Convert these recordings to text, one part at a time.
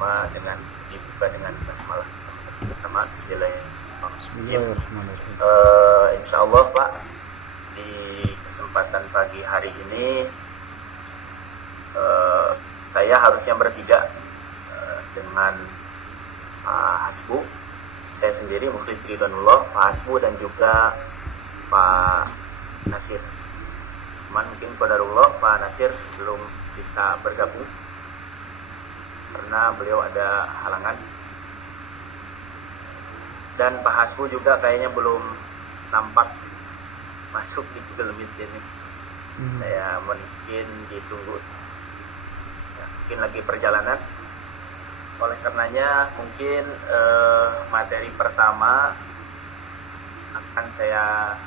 pertama dengan dibuka dengan basmalah sama Bismillahirrahmanirrahim. Insya Allah Pak, di kesempatan pagi hari ini saya harusnya bertiga dengan Pak Hasbu, saya sendiri Mukhlis Ridwanullah, Pak Hasbu dan juga Pak Nasir. Cuman mungkin qadarullah Pak Nasir belum bisa bergabung karena beliau ada halangan. Dan Pak Hasbu juga kayaknya belum nampak masuk di Google Meet ini. Saya mungkin ditunggu, ya, mungkin lagi perjalanan. Oleh karenanya mungkin materi pertama akan saya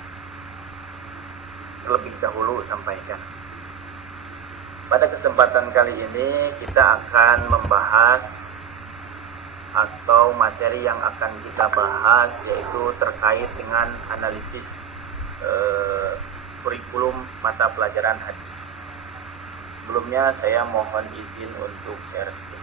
terlebih dahulu sampaikan. Pada kesempatan kali ini kita akan membahas atau materi yang akan kita bahas yaitu terkait dengan analisis kurikulum mata pelajaran hadis. Sebelumnya saya mohon izin untuk share screen.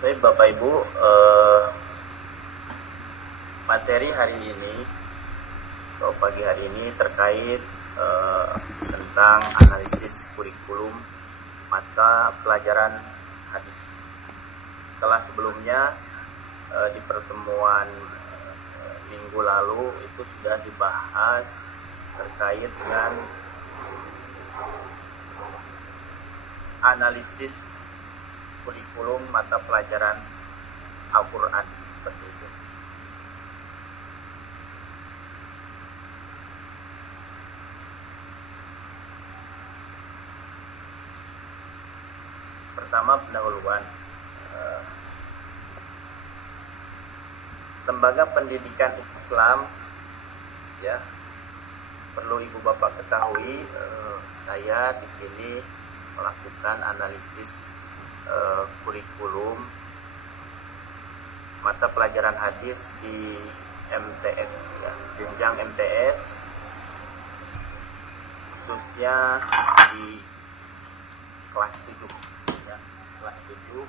Baik Bapak Ibu, materi hari ini atau pagi hari ini terkait tentang analisis kurikulum mata pelajaran hadis. Setelah sebelumnya di pertemuan minggu lalu itu sudah dibahas terkait dengan analisis kurikulum mata pelajaran Al-Quran seperti itu. Pertama, pendahuluan. Lembaga pendidikan Islam, ya, perlu Ibu Bapak ketahui, saya di sini melakukan analisis kurikulum mata pelajaran hadis di MTS, ya, jenjang MTS, khususnya di kelas 7, ya, kelas 7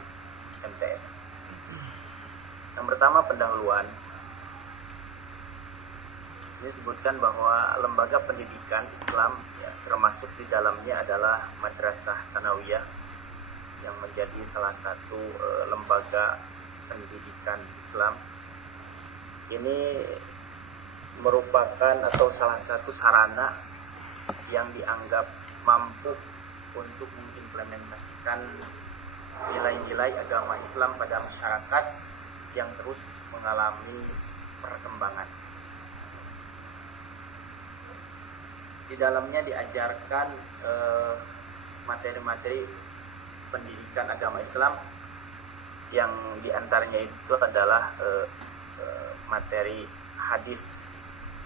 MTS. Yang pertama, pendahuluan. Ini disebutkan bahwa lembaga pendidikan Islam, ya, termasuk di dalamnya adalah Madrasah Sanawiyah yang menjadi salah satu lembaga pendidikan Islam. Ini merupakan atau salah satu sarana yang dianggap mampu untuk mengimplementasikan nilai-nilai agama Islam pada masyarakat yang terus mengalami perkembangan. Di dalamnya diajarkan materi-materi pendidikan agama Islam yang diantaranya itu adalah materi hadis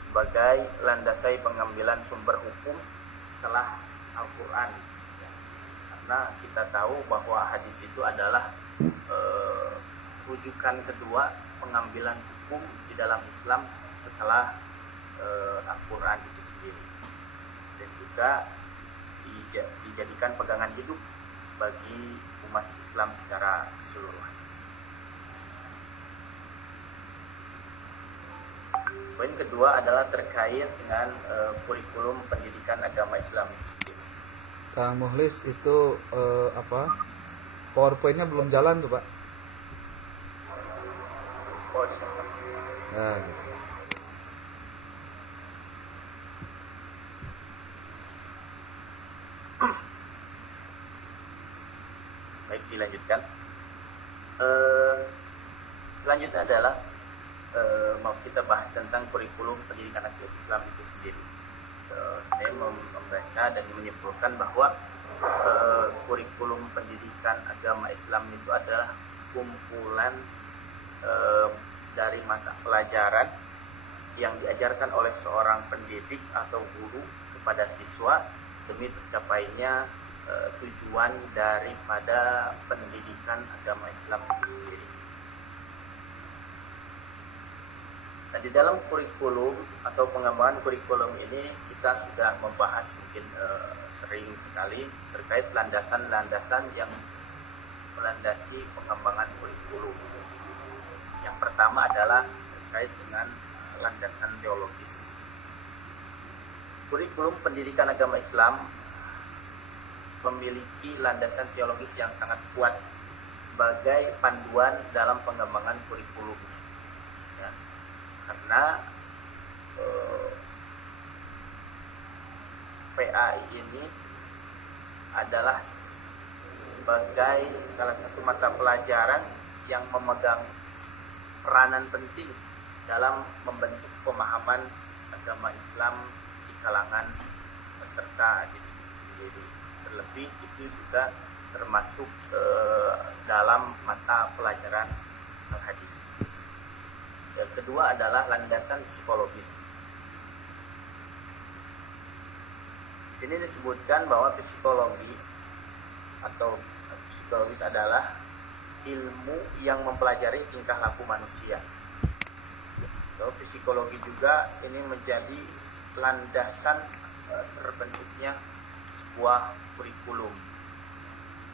sebagai landasan pengambilan sumber hukum setelah Al-Quran, karena kita tahu bahwa hadis itu adalah rujukan kedua pengambilan hukum di dalam Islam setelah Al-Quran itu sendiri, dan juga dijadikan pegangan hidup bagi umat Islam secara keseluruhan. Poin kedua adalah terkait dengan kurikulum pendidikan agama Islam itu sendiri. Kang Mukhlis itu PowerPoint-nya belum jalan tuh Pak. Oh, siapa? Nah, gitu. Baik, dilanjutkan. Eh, Selanjutnya adalah mau kita bahas tentang kurikulum pendidikan agama Islam itu sendiri. Saya membaca dan menyimpulkan bahwa kurikulum pendidikan agama Islam itu adalah kumpulan dari mata pelajaran yang diajarkan oleh seorang pendidik atau guru kepada siswa demi tercapainya tujuan daripada pendidikan agama Islam itu sendiri. Nah, di dalam kurikulum atau pengembangan kurikulum ini kita sudah membahas mungkin sering sekali terkait landasan-landasan yang melandasi pengembangan kurikulum. Yang pertama adalah terkait dengan landasan teologis. Kurikulum pendidikan agama Islam memiliki landasan teologis yang sangat kuat sebagai panduan dalam pengembangan kurikulum. Ya, karena PAI ini adalah sebagai salah satu mata pelajaran yang memegang peranan penting dalam membentuk pemahaman agama Islam di kalangan peserta didik sendiri. Terlebih itu juga termasuk dalam mata pelajaran al-hadis. Yang kedua adalah landasan psikologis. Di sini disebutkan bahwa psikologi atau psikologis adalah ilmu yang mempelajari tingkah laku manusia. So, psikologi juga ini menjadi landasan terbentuknya sebuah kurikulum.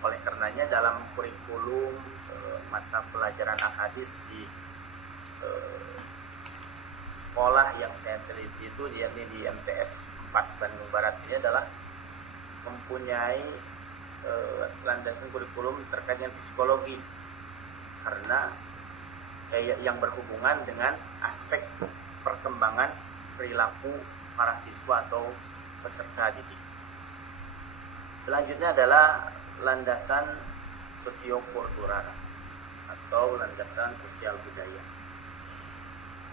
Oleh karenanya dalam kurikulum mata pelajaran al-hadis di sekolah yang saya teliti itu yakni di MTS 4 Bandung Barat ini adalah mempunyai landasan kurikulum terkait dengan psikologi karena yang berhubungan dengan aspek perkembangan perilaku para siswa atau peserta didik. Selanjutnya adalah landasan sosiokultural atau landasan sosial budaya.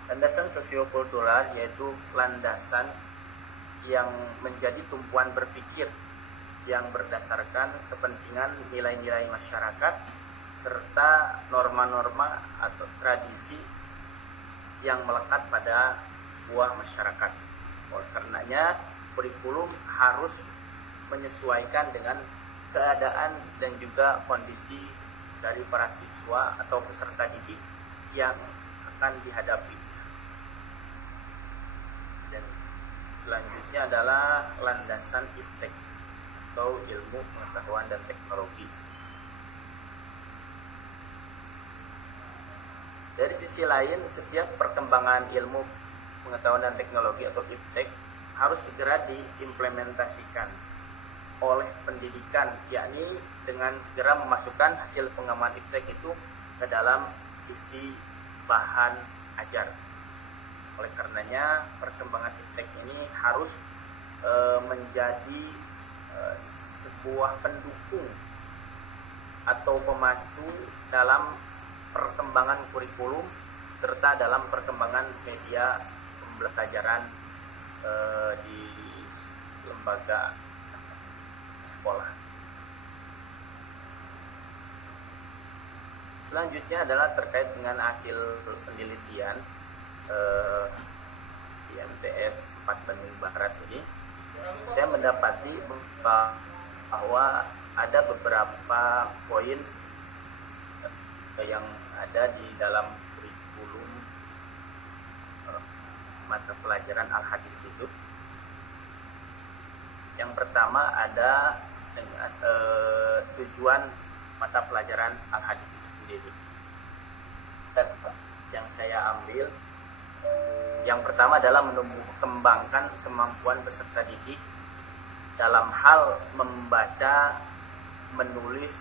Landasan sosiokultural yaitu landasan yang menjadi tumpuan berpikir yang berdasarkan kepentingan nilai-nilai masyarakat serta norma-norma atau tradisi yang melekat pada sebuah masyarakat. Oleh karenanya kurikulum harus menyesuaikan dengan keadaan dan juga kondisi dari para siswa atau peserta didik yang akan dihadapi. Dan selanjutnya adalah landasan iptek atau ilmu pengetahuan dan teknologi. Dari sisi lain, setiap perkembangan ilmu pengetahuan dan teknologi atau iptek harus segera diimplementasikan oleh pendidikan, yakni dengan segera memasukkan hasil pengembangan iptek itu ke dalam isi bahan ajar. Oleh karenanya perkembangan iptek ini harus menjadi sebuah pendukung atau pemacu dalam perkembangan kurikulum serta dalam perkembangan media pembelajaran di lembaga sekolah. Selanjutnya adalah terkait dengan hasil penelitian di MTS 4 Bandung Barat ini. Saya mendapati bahwa ada beberapa poin yang ada di dalam kurikulum mata pelajaran al-hadis itu. Yang pertama ada dengan tujuan mata pelajaran al-hadis itu sendiri. Yang saya ambil yang pertama adalah kembangkan kemampuan peserta didik dalam hal membaca, menulis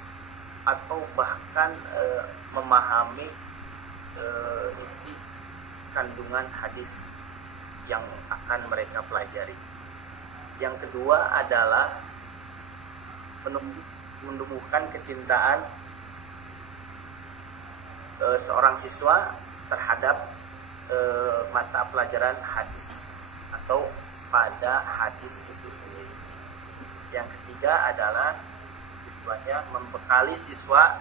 atau bahkan memahami isi kandungan hadis yang akan mereka pelajari. Yang kedua adalah menumbuhkan kecintaan seorang siswa terhadap mata pelajaran hadis atau pada hadis itu sendiri. Yang ketiga adalah tujuannya membekali siswa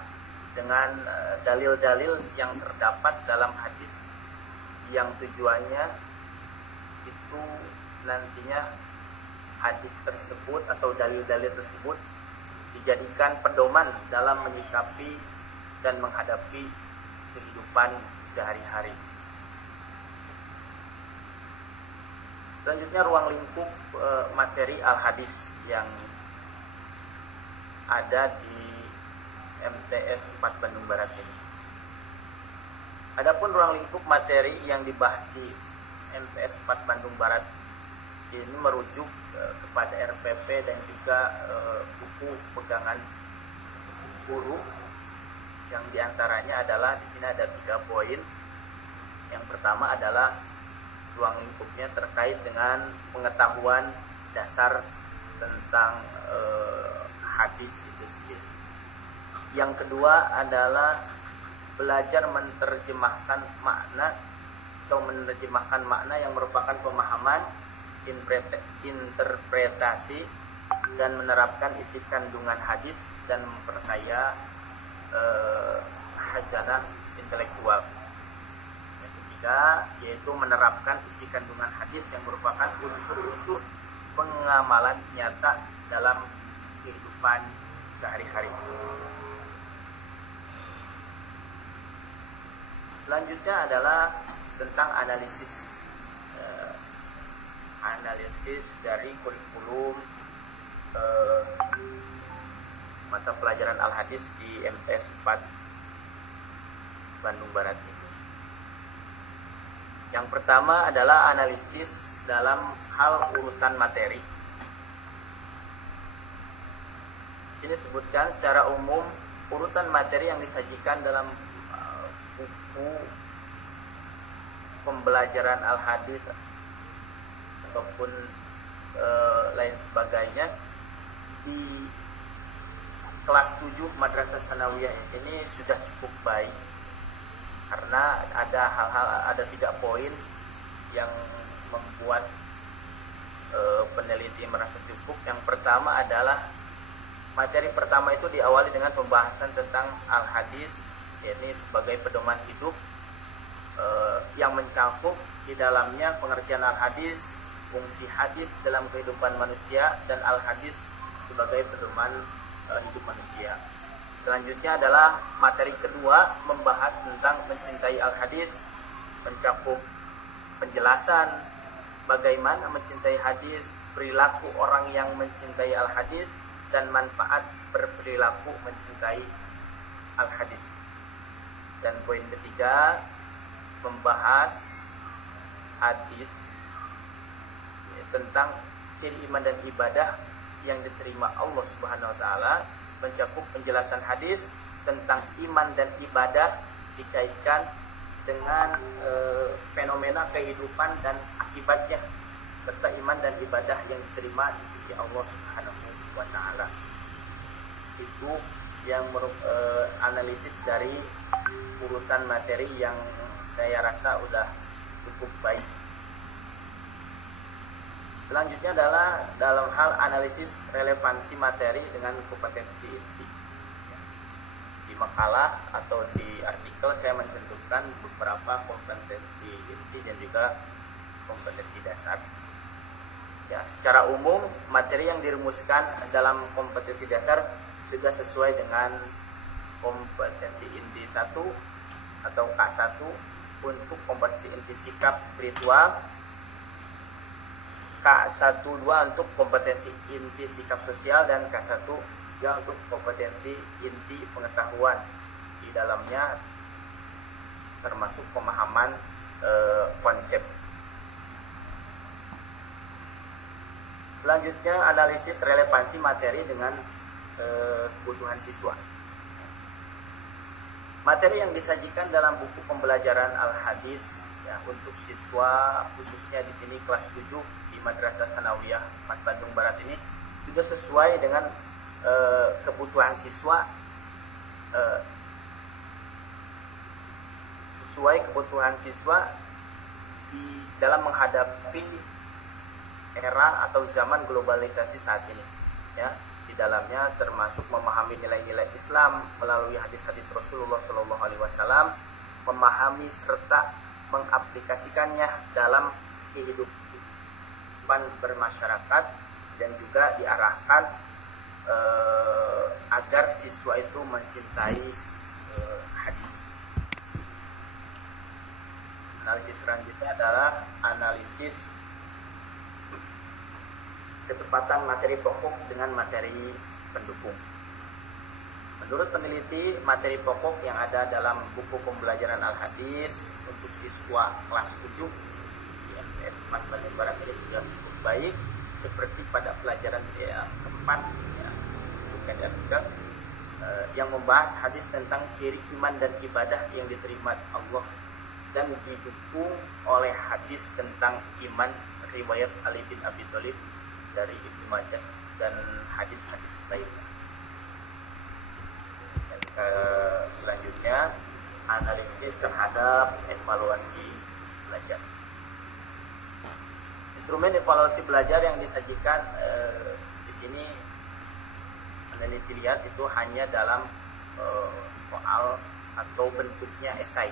dengan dalil-dalil yang terdapat dalam hadis, yang tujuannya itu nantinya hadis tersebut atau dalil-dalil tersebut dijadikan pedoman dalam menyikapi dan menghadapi kehidupan sehari-hari. Selanjutnya ruang lingkup materi al-hadis yang ada di MTS 4 Bandung Barat ini. Adapun ruang lingkup materi yang dibahas di MTS 4 Bandung Barat ini merujuk kepada RPP dan juga buku pegangan guru, yang diantaranya adalah di sini ada 3 poin. Yang pertama adalah ruang lingkupnya terkait dengan pengetahuan dasar tentang hadis itu sendiri. Yang kedua adalah belajar menerjemahkan makna atau menerjemahkan makna yang merupakan pemahaman, interpretasi, dan menerapkan isi kandungan hadis dan memperkaya khazanah intelektual. Yang ketiga yaitu menerapkan isi kandungan hadis yang merupakan unsur-unsur pengamalan nyata dalam kehidupan sehari-hari. Selanjutnya adalah tentang analisis dari kurikulum mata pelajaran al-hadis di MTS 4 Bandung Barat ini. Yang pertama adalah analisis dalam hal urutan materi. Di sini sebutkan secara umum urutan materi yang disajikan dalam buku pembelajaran al-hadis ataupun lain sebagainya di kelas 7 Madrasah Sanawiyah ini sudah cukup baik, karena ada 3 poin yang membuat peneliti merasa cukup. Yang pertama adalah materi pertama itu diawali dengan pembahasan tentang al-hadis, ini sebagai pedoman hidup yang mencakup di dalamnya pengertian al-hadis, fungsi hadis dalam kehidupan manusia, dan al-hadis sebagai pedoman hidup manusia. Selanjutnya adalah materi kedua membahas tentang mencintai al-hadis, mencakup penjelasan bagaimana mencintai hadis, perilaku orang yang mencintai al-hadis, dan manfaat berperilaku mencintai al-hadis. Dan poin ketiga membahas hadis tentang ciri iman dan ibadah yang diterima Allah Subhanahu wa taala, mencakup penjelasan hadis tentang iman dan ibadah dikaitkan dengan fenomena kehidupan dan akibatnya, serta iman dan ibadah yang diterima di sisi Allah Subhanahu wa taala. Itu yang analisis dari urutan materi yang saya rasa udah cukup baik. Selanjutnya adalah dalam hal analisis relevansi materi dengan kompetensi inti. Di makalah atau di artikel saya mencantumkan beberapa kompetensi inti dan juga kompetensi dasar. Ya, secara umum materi yang dirumuskan dalam kompetensi dasar sudah sesuai dengan kompetensi inti 1 atau K1 untuk kompetensi inti sikap spiritual, K12 untuk kompetensi inti sikap sosial, dan K1 juga untuk kompetensi inti pengetahuan. Di dalamnya termasuk pemahaman konsep. Selanjutnya analisis relevansi materi dengan kebutuhan siswa. Materi yang disajikan dalam buku pembelajaran al-hadis ya, untuk siswa khususnya di sini kelas 7 di Madrasah Sanawiyah 4 Bandung Barat ini sudah sesuai dengan kebutuhan siswa sesuai kebutuhan siswa di dalam menghadapi era atau zaman globalisasi saat ini, ya. Di dalamnya termasuk memahami nilai-nilai Islam melalui hadis-hadis Rasulullah SAW, memahami serta mengaplikasikannya dalam kehidupan bermasyarakat, dan juga diarahkan agar siswa itu mencintai hadis. Analisis selanjutnya adalah analisis ketepatan materi pokok dengan materi pendukung. Menurut peneliti, materi pokok yang ada dalam buku pembelajaran Al-Hadis untuk siswa kelas 7 di MTS 4 Bandung Barat ini sudah cukup baik, seperti pada pelajaran keempat, ya, yang membahas hadis tentang ciri iman dan ibadah yang diterima Allah, dan didukung oleh hadis tentang iman riwayat Ali bin Abi Thalib dari Ibnu Majah dan hadis-hadis lainnya. Dan selanjutnya analisis terhadap evaluasi belajar. Instrumen evaluasi belajar yang disajikan di sini peneliti lihat itu hanya dalam soal atau bentuknya esai.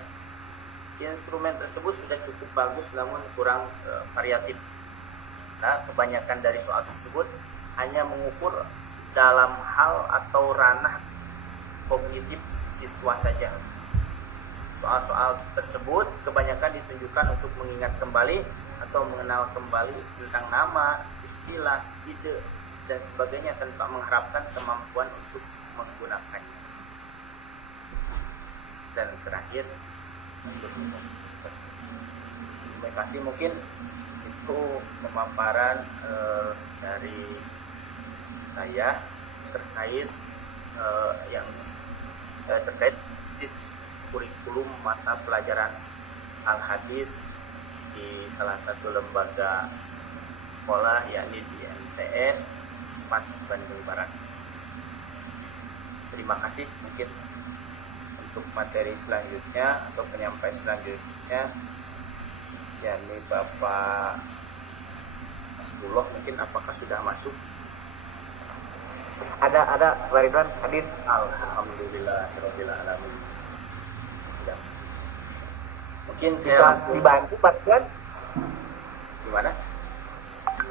Instrumen tersebut sudah cukup bagus namun kurang variatif. Nah, kebanyakan dari soal tersebut hanya mengukur dalam hal atau ranah kognitif siswa saja. Soal-soal tersebut kebanyakan ditunjukkan untuk mengingat kembali atau mengenal kembali tentang nama, istilah, ide, dan sebagainya tanpa mengharapkan kemampuan untuk menggunakannya. Dan terakhir, untuk komunikasi mungkin itu pemaparan dari saya terkait yang terkait sis kurikulum mata pelajaran Al-Hadis di salah satu lembaga sekolah, yakni di MTS 4 Bandung Barat. Terima kasih. Mungkin untuk materi selanjutnya atau penyampaian selanjutnya, yakni Bapak Asbullah, mungkin apakah sudah masuk? Ada Pak Ridwan hadir. Alhamdulillahirabbil alamin. Ya. Mungkin saya Bisa langsung dibantu Pak Ridwan? gimana?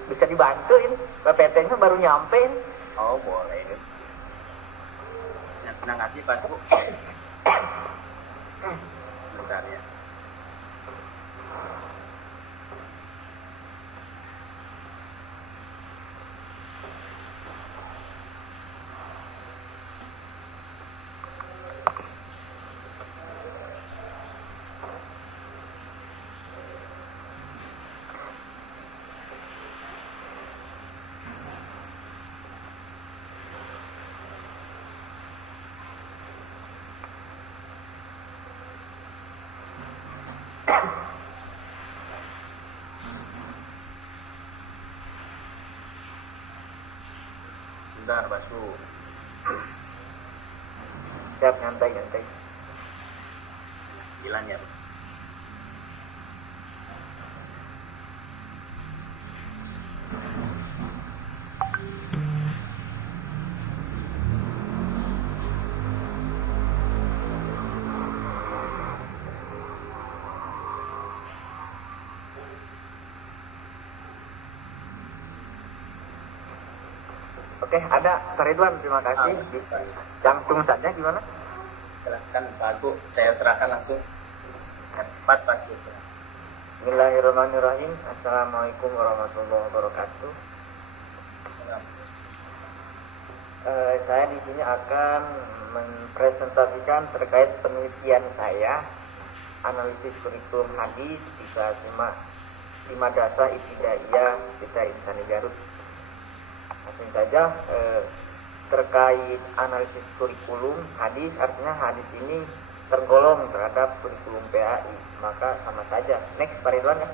Bisa dibantu ini. PPT-nya baru nyampe ini. Oh, boleh. Yang senang hati Pak Bu. Bentar ya. Bentar, Pak Bu. Siap, nyantai. 9 ya. Oke, ada Pak Ridwan, terima kasih. Langsung saja gimana? Silahkan Pak Bu, saya serahkan langsung. Yang cepat Pak Bu. Bismillahirrahmanirrahim. Assalamualaikum warahmatullahi wabarakatuh. Saya di sini akan mempresentasikan terkait penelitian saya, analisis kurikulum hadis di kelas 5 di Madrasah Ibtidaiyah Kita Insani Garut. Langsung saja, terkait analisis kurikulum hadis, artinya hadis ini tergolong terhadap kurikulum PAI, maka sama saja. Next, Pak Ridwan ya.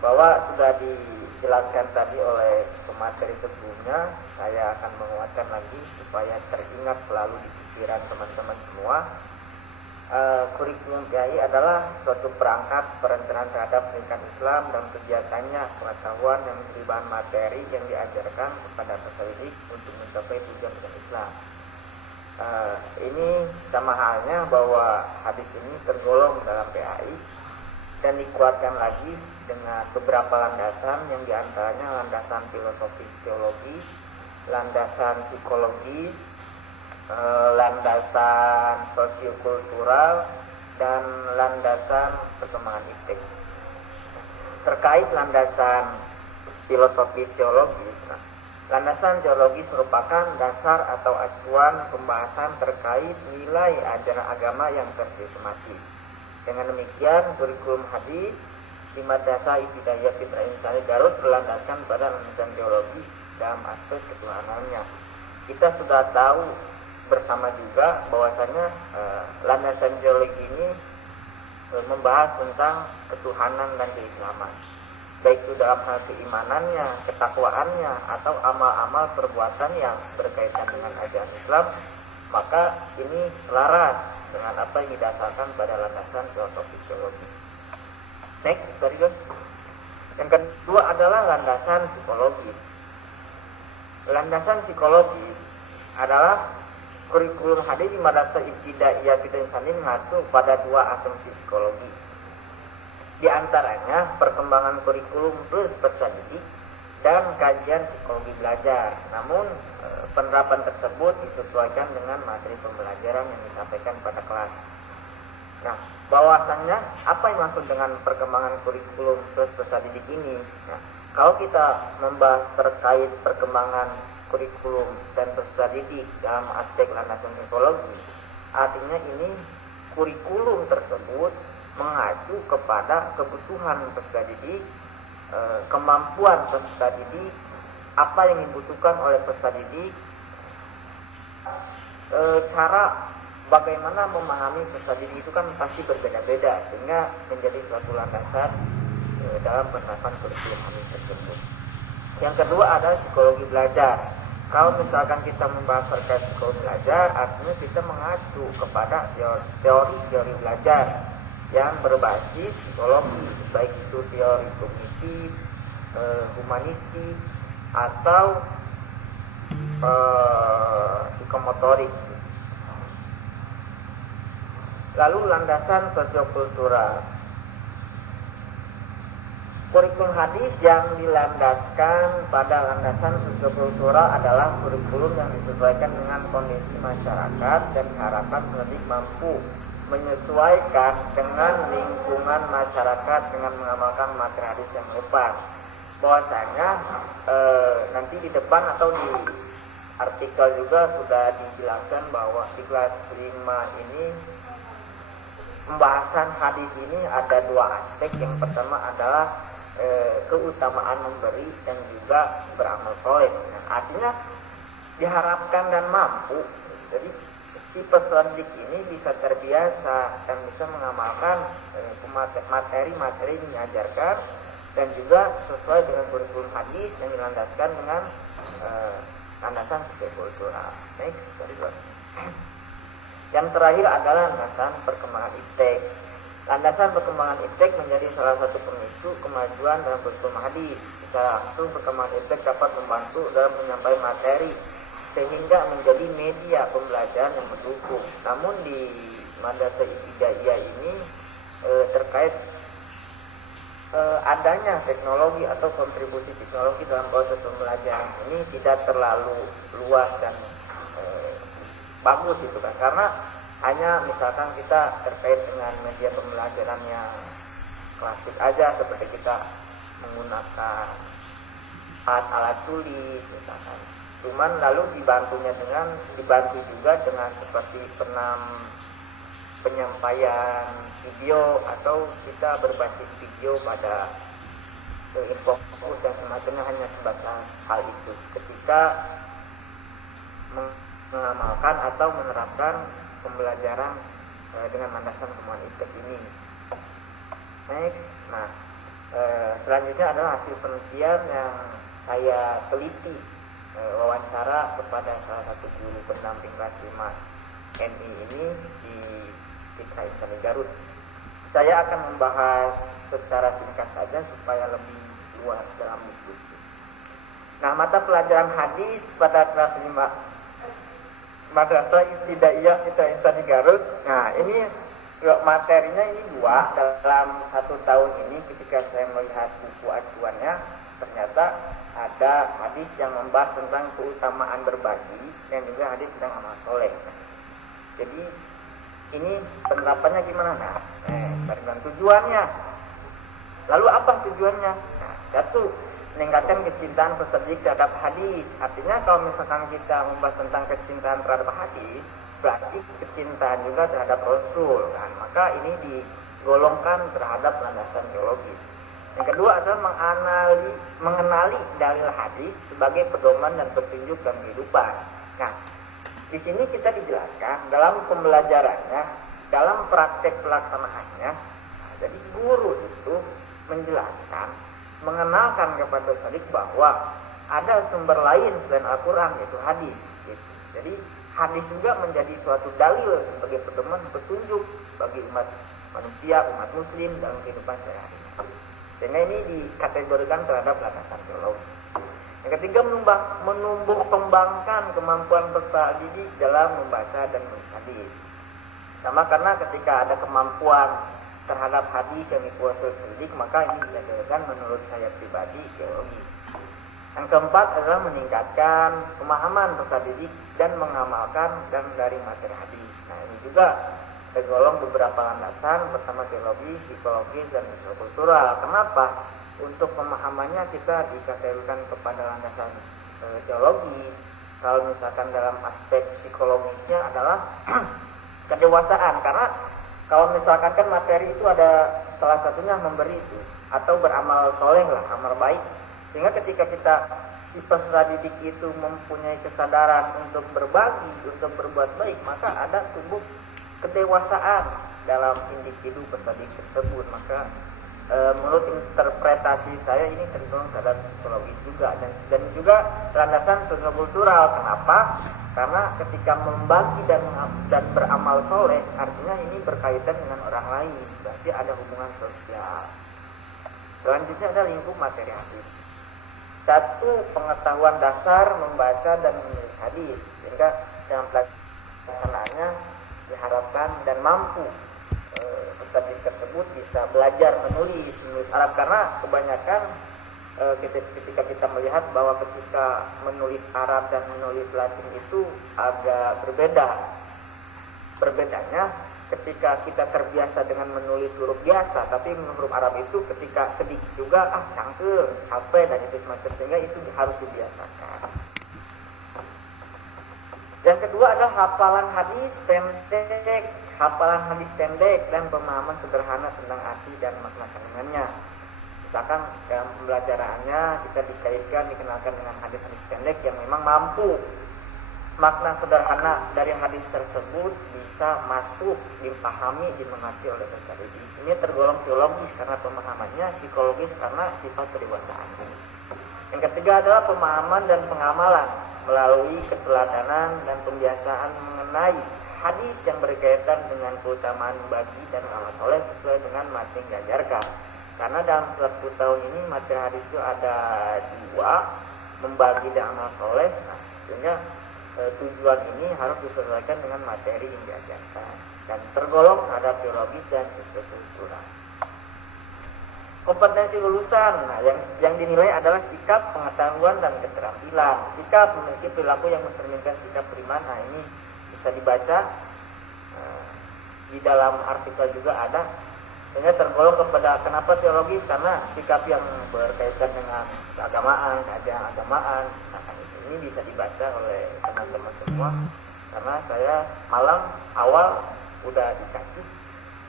Bahwa sudah dijelaskan tadi oleh pemateri sebelumnya, saya akan menguatkan lagi supaya teringat selalu di pikiran teman-teman semua. kurikulum PAI adalah suatu perangkat perencanaan terhadap pendidikan Islam dan kegiatannya, pengetahuan yang menjadi bahan materi yang diajarkan kepada peserta didik untuk mencapai tujuan pendidikan Islam. Ini sama halnya bahwa hadis ini tergolong dalam PAI dan dikuatkan lagi dengan beberapa landasan yang diantaranya landasan filosofis teologis, landasan psikologis, landasan sosiokultural, dan landasan perkembangan iptek. Terkait landasan filosofis teologis, landasan teologis merupakan dasar atau acuan pembahasan terkait nilai ajaran agama yang tersistematis. Dengan demikian, kurikulum hadis di Madrasah Ibtidaiyah Fitrah Insani Garut berlandaskan pada landasan teologi dalam aspek ketuhanannya. Kita sudah tahu bersama juga bahwasanya landasan teologi ini membahas tentang ketuhanan dan keislaman, baik itu dalam hal keimanannya, ketakwaannya, atau amal-amal perbuatan yang berkaitan dengan ajaran Islam, maka ini selaras dengan apa yang didasarkan pada landasan filosofi teologi. Next, very good. Yang kedua adalah landasan psikologis. Landasan psikologis adalah kurikulum hadis di Madrasah Ibtidaiyah Fitrah Insani mengacu pada dua asumsi psikologi. Di antaranya perkembangan kurikulum plus peserta didik dan kajian psikologi belajar. Namun penerapan tersebut disesuaikan dengan materi pembelajaran yang disampaikan pada kelas. Nah, bahwasannya apa yang maksud dengan perkembangan kurikulum plus peserta didik ini? Nah, kalau kita membahas terkait perkembangan kurikulum dan peserta didik dalam aspek landasan psikologi, artinya ini kurikulum tersebut mengacu kepada kebutuhan peserta didik, kemampuan peserta didik, apa yang dibutuhkan oleh peserta didik, cara bagaimana memahami peserta didik itu kan pasti berbeda-beda, sehingga menjadi suatu landasan dalam penerapan kurikulum hadis tersebut. Yang kedua adalah psikologi belajar. Kalau misalkan kita membahas terkait psikologi belajar, artinya kita mengacu kepada teori-teori belajar yang berbasis psikologi, baik itu teori kognitif, humanistik, atau psikomotorik. Lalu landasan sosiokultural. Kurikulum hadis yang dilandaskan pada landasan sosiokultural adalah kurikulum yang disesuaikan dengan kondisi masyarakat dan diharapkan pendidik mampu menyesuaikan dengan lingkungan masyarakat dengan mengamalkan materi hadis yang lepas. Bahwasanya nanti di depan atau di artikel juga sudah dijelaskan bahwa di kelas 5 ini pembahasan hadis ini ada dua aspek. Yang pertama adalah keutamaan memberi dan juga beramal soleh. Nah, artinya diharapkan dan mampu. Jadi si peserta didik ini bisa terbiasa dan bisa mengamalkan materi-materi yang diajarkan dan juga sesuai dengan kurikulum hadis yang dilandaskan dengan landasan sosiokultural. Next, yang terakhir adalah landasan perkembangan iptek. Landasan perkembangan iptek menjadi salah satu pemicu kemajuan dalam kurikulum hadis. Secara langsung perkembangan iptek dapat membantu dalam menyampaikan materi sehingga menjadi media pembelajaran yang mendukung. Namun di Madrasah Ibtidaiyah ini terkait adanya teknologi atau kontribusi teknologi dalam proses pembelajaran ini tidak terlalu luas dan bagus gitu kan, karena hanya misalkan kita terkait dengan media pembelajaran yang klasik aja, seperti kita menggunakan alat tulis misalkan. Cuman lalu dibantu juga dengan seperti penyampaian video atau kita berbasis video pada infokus dan semacamnya, hanya sebatas hal itu ketika mengamalkan atau menerapkan pembelajaran dengan landasan perkembangan iptek ini. Next, nah selanjutnya adalah hasil penelitian yang saya teliti, wawancara kepada salah satu guru pendamping kelas 5 NI ini di Fitrah Garut. Saya akan membahas secara singkat saja supaya lebih luas dalam diskusi. Nah, mata pelajaran hadis pada kelas 5 Madrasah Ibtidaiyah Citra Insan di Garut. Nah, ini materinya ini 2 dalam 1 tahun ini. Ketika saya melihat buku acuannya, ternyata ada hadis yang membahas tentang keutamaan berbagi dan juga hadis tentang amal soleh. Jadi ini penerapannya gimana? Nah, bagaimana tujuannya? Lalu apa tujuannya? Nah, 1, meningkatkan kecintaan peserta terhadap hadis. Artinya kalau misalkan kita membahas tentang kecintaan terhadap hadis, berarti kecintaan juga terhadap Rasul kan. Maka ini digolongkan terhadap landasan teologis. Yang kedua adalah mengenali dalil hadis sebagai pedoman dan petunjuk dalam kehidupan. Nah, di sini kita dijelaskan dalam pembelajarannya, dalam praktek pelaksanaannya. Nah, jadi guru itu menjelaskan, mengenalkan kepada sadik bahwa ada sumber lain selain Al-Quran, yaitu hadis. Gitu. Jadi hadis juga menjadi suatu dalil sebagai pedoman petunjuk bagi umat manusia, umat muslim dalam kehidupan sehari-hari. Sehingga ini dikategorikan terhadap landasan teologi. Yang ketiga, menumbuh kembangkan kemampuan peserta didik dalam membaca dan menulis hadis. Sama karena ketika ada kemampuan terhadap hadis yang dikuasai pendidik, maka ini dikategorikan menurut saya pribadi teologi. Yang keempat adalah meningkatkan pemahaman peserta didik dan mengamalkan dan dari materi hadis. Nah, ini juga tergolong beberapa landasan bersama teologi, psikologis, dan kultural. Kenapa? Untuk pemahamannya kita dikategorikan kepada landasan teologi. Kalau misalkan dalam aspek psikologisnya adalah kedewasaan, karena kalau misalkan kan materi itu ada salah satunya memberi itu atau beramal soleh lah, amal baik. Sehingga ketika kita si peserta didik itu mempunyai kesadaran untuk berbagi, untuk berbuat baik, maka ada tumbuh kedewasaan dalam individu peserta didik tersebut. Maka menurut interpretasi saya ini tergolong terhadap psikologis juga dan juga landasan sosiokultural. Kenapa? Karena ketika membagi dan beramal soleh, artinya ini berkaitan dengan orang lain, berarti ada hubungan sosial. Selanjutnya ada lingkup materi hadis. 1, pengetahuan dasar membaca dan menulis hadis, sehingga dalam pelaksanaannya diharapkan dan mampu peserta tersebut bisa belajar menulis Arab, karena kebanyakan ketika kita melihat bahwa ketika menulis Arab dan menulis Latin itu agak berbeda. Berbedanya ketika kita terbiasa dengan menulis huruf biasa, tapi huruf Arab itu ketika sedikit juga cangkem, capek dan itu semacam, sehingga itu harus dibiasakan. Yang kedua adalah hafalan hadis pendek dan pemahaman sederhana tentang arti dan makna kandungannya. Misalkan dalam pembelajarannya kita dikenalkan dengan hadis-hadis pendek yang memang mampu makna sederhana dari hadis tersebut bisa masuk, dipahami, dimengerti oleh peserta didik. Ini tergolong teologis karena pemahamannya, psikologis karena sifat kedewasaan. Yang ketiga adalah pemahaman dan pengamalan melalui keteladanan dan pembiasaan mengenai hadis yang berkaitan dengan keutamaan bagi dan amal soleh sesuai dengan materi yang diajarkan. Karena dalam 1 tahun ini materi hadis itu ada 2, membagi dan amal soleh. Nah, sehingga tujuan ini harus disesuaikan dengan materi yang diajarkan dan tergolong terhadap teologis dan kultural. Kompetensi lulusan, nah, yang dinilai adalah sikap, pengetahuan, dan keterampilan. Sikap memiliki perilaku yang mencerminkan sikap beriman. Nah, ini bisa dibaca di dalam artikel juga ada. Sehingga tergolong kepada kenapa teologis, karena sikap yang berkaitan dengan keagamaan, keadaan agamaan. Nah, ini bisa dibaca oleh teman-teman semua, karena saya malam awal udah dikasih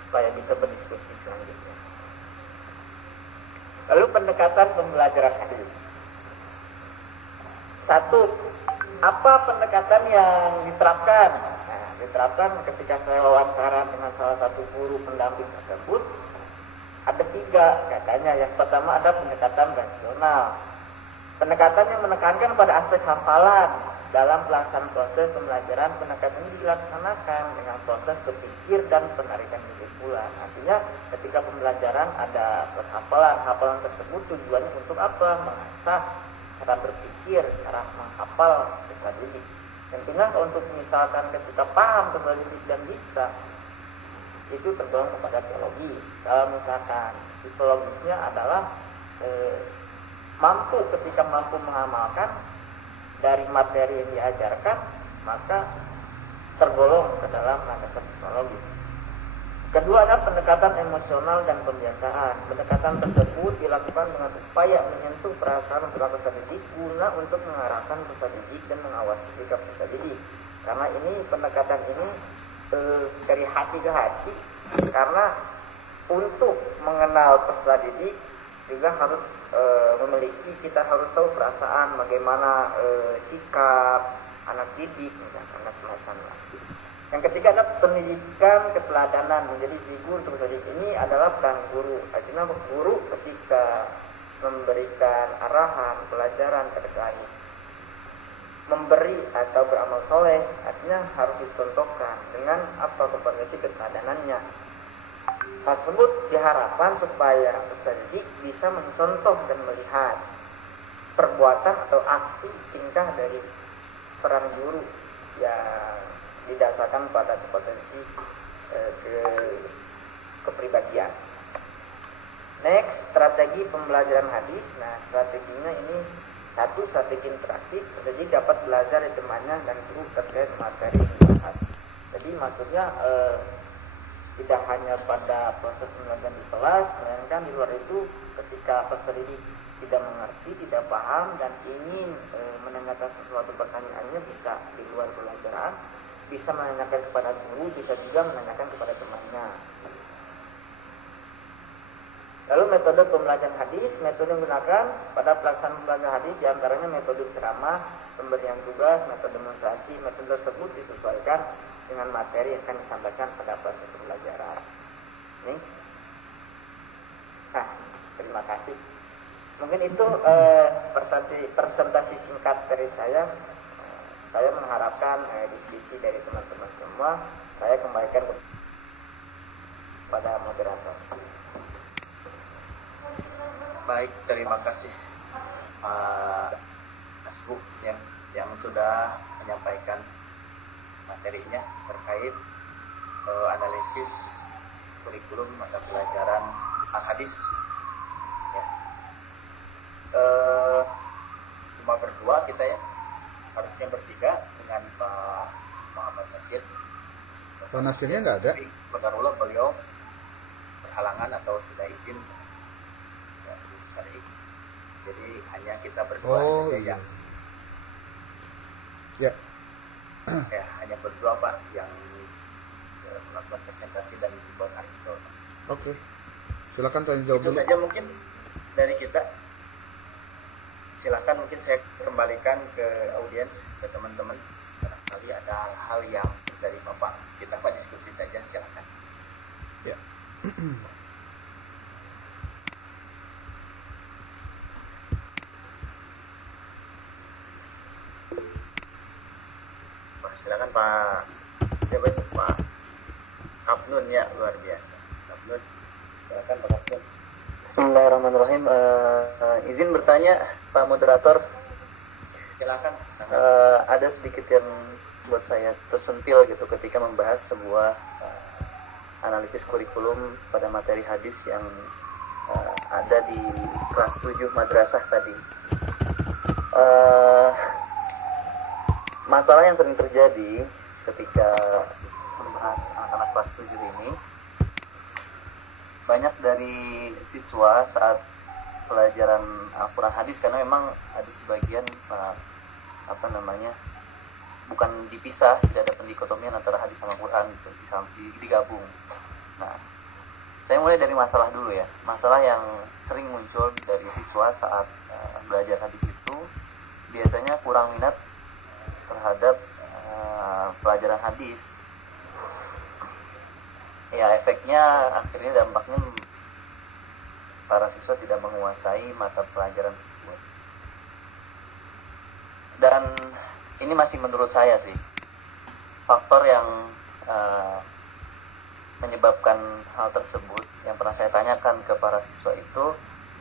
supaya bisa berdiskusi selanjutnya. Lalu pendekatan pembelajaran hadis. 1. Apa pendekatan yang diterapkan? Nah, diterapkan ketika saya wawancara dengan salah satu guru pendamping tersebut, ada 3 katanya. Yang pertama ada pendekatan rasional. Pendekatan yang menekankan pada aspek hafalan dalam pelaksanaan proses pembelajaran pendekatan ini dilaksanakan dengan proses berpikir dan penarikan kesimpulan. Artinya ketika pembelajaran ada hafalan tersebut tujuannya untuk apa? Mengasah cara berpikir, cara menghafal peserta didik. Tentunya untuk misalkan ketika paham peserta didik dan bisa, itu tergolong kepada teologi. Kalau misalkan psikologisnya adalah ketika mampu mengamalkan dari materi yang diajarkan, maka tergolong ke dalam landasan psikologis. Kedua adalah pendekatan emosional dan pembiasaan. Pendekatan tersebut dilakukan dengan upaya menyentuh perasaan perilaku peserta didik guna untuk mengarahkan peserta didik dan mengawasi sikap peserta didik. Karena ini pendekatan ini dari hati ke hati, karena untuk mengenal peserta didik juga harus kita harus tahu perasaan, bagaimana sikap anak didik, misalkan semacamnya. Yang ketiga adalah pendidikan keteladanan menjadi figur untuk didik. Ini adalah peran guru. Artinya guru ketika memberikan arahan, pelajaran terkait memberi atau beramal soleh, artinya harus dicontohkan dengan apa kompetensi keteladanannya. Tersebut diharapkan supaya peserta didik bisa mencontoh dan melihat perbuatan atau aksi tingkah dari peran guru yang didasarkan pada kompetensi kepribadian. Next, strategi pembelajaran hadis. Nah, strateginya ini satu, strategi interaktif. Jadi dapat belajar dari temannya dan guru terkait materi yang dibahas. Jadi maksudnya tidak hanya pada proses pembelajaran di kelas, melainkan di luar itu ketika peserta didik tidak mengerti, tidak paham dan ingin menanyakan sesuatu pertanyaannya bisa di luar pelajaran, bisa menanyakan kepada guru, bisa juga menanyakan kepada temannya. Lalu metode pembelajaran hadis, metode yang digunakan pada pelaksanaan pembelajaran hadis diantaranya metode ceramah, pemberian tugas, metode demonstrasi. Metode tersebut disesuaikan dengan materi yang akan disampaikan pada proses pembelajaran. Ini. Nah, terima kasih. Mungkin itu presentasi singkat dari saya. Saya mengharapkan diskusi dari teman-teman semua. Saya kembalikan kepada moderator. Baik, terima kasih Pak Asbu yang sudah menyampaikan materinya terkait analisis kurikulum mata pelajaran al-hadis. Ya. Cuma berdua kita ya, harusnya bertiga dengan Pak Muhammad Nasir. Pak Nasirnya nggak ada? Qadarullah beliau berhalangan atau sudah izin ya, syar'i. Jadi hanya kita berdua saja iya. yang Ya. ya hanya berdua Pak yang melakukan presentasi dan membuat artikel. Oke. Silakan tanya jawab Itu dulu. saja mungkin dari kita. Silakan mungkin saya kembalikan ke audiens, ke teman-teman. Barangkali ada hal-hal yang dari Bapak kita Pak diskusi saja, silakan. Ya. Silakan Pak. Siapa itu Pak Abnun ya, luar biasa. Abnun, silakan Pak Abnun. Bismillahirrahmanirrahim. Izin bertanya Pak Moderator. Silakan. Ada sedikit yang buat saya tersentil gitu ketika membahas sebuah analisis kurikulum pada materi hadis yang ada di kelas 7 madrasah tadi. Masalah yang sering terjadi ketika membahas anak-anak kelas 7 ini, banyak dari siswa saat pelajaran Al-Quran hadis, karena memang ada sebagian bukan dipisah, tidak ada pendikotomian antara hadis sama Quran, digabung. Nah, saya mulai dari masalah dulu ya. Masalah yang sering muncul dari siswa saat belajar hadis itu biasanya kurang minat terhadap pelajaran hadis. Ya, efeknya akhirnya dampaknya para siswa tidak menguasai mata pelajaran tersebut. Dan ini masih menurut saya sih faktor yang menyebabkan hal tersebut yang pernah saya tanyakan ke para siswa itu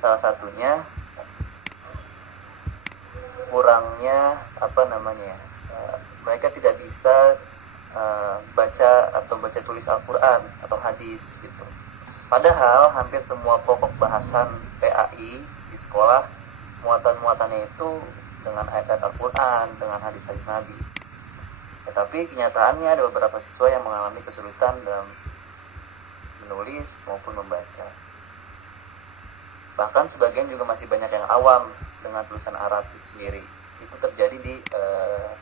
salah satunya kurangnya mereka tidak bisa baca atau baca tulis Al-Quran atau hadis gitu. Padahal hampir semua pokok bahasan PAI di sekolah muatan-muatannya itu dengan ayat Al-Quran, dengan hadis-hadis Nabi. Tetapi kenyataannya ada beberapa siswa yang mengalami kesulitan dalam menulis maupun membaca. Bahkan sebagian juga masih banyak yang awam dengan tulisan Arab itu sendiri. Itu terjadi di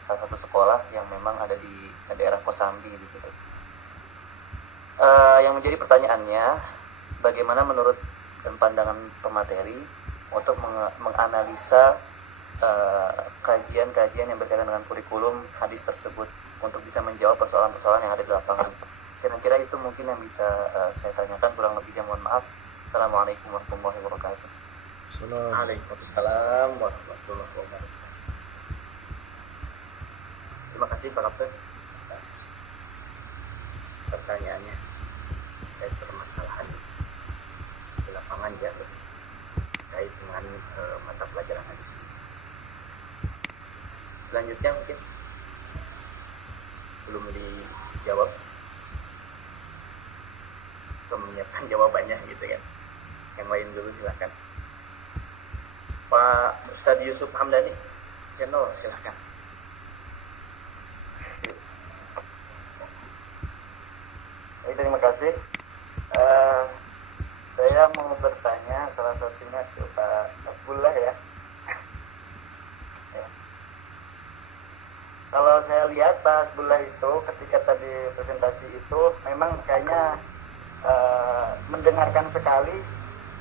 salah satu sekolah yang memang ada di daerah Kosambi gitu. Yang menjadi pertanyaannya, bagaimana menurut dan pandangan pemateri untuk menganalisa kajian-kajian yang berkaitan dengan kurikulum hadis tersebut untuk bisa menjawab persoalan-persoalan yang ada di lapangan. Kira-kira itu mungkin yang bisa saya tanyakan, kurang lebihnya mohon maaf. Assalamualaikum warahmatullahi wabarakatuh. Waalaikumsalam warahmatullahi wabarakatuh. Terima kasih Pak Kapten atas pertanyaannya terkait permasalahan di lapangan ya terkait dengan mata pelajaran hadis. Selanjutnya mungkin belum dijawab atau menyiapkan jawabannya gitu kan. Yang lain dulu silakan. Pak Ustadz Yusuf Hamdani, channel silakan. Terima kasih. Saya mau bertanya salah satunya ke Pak Hasbullah ya. Kalau saya lihat Pak Hasbullah itu ketika tadi presentasi itu memang kayaknya mendengarkan sekali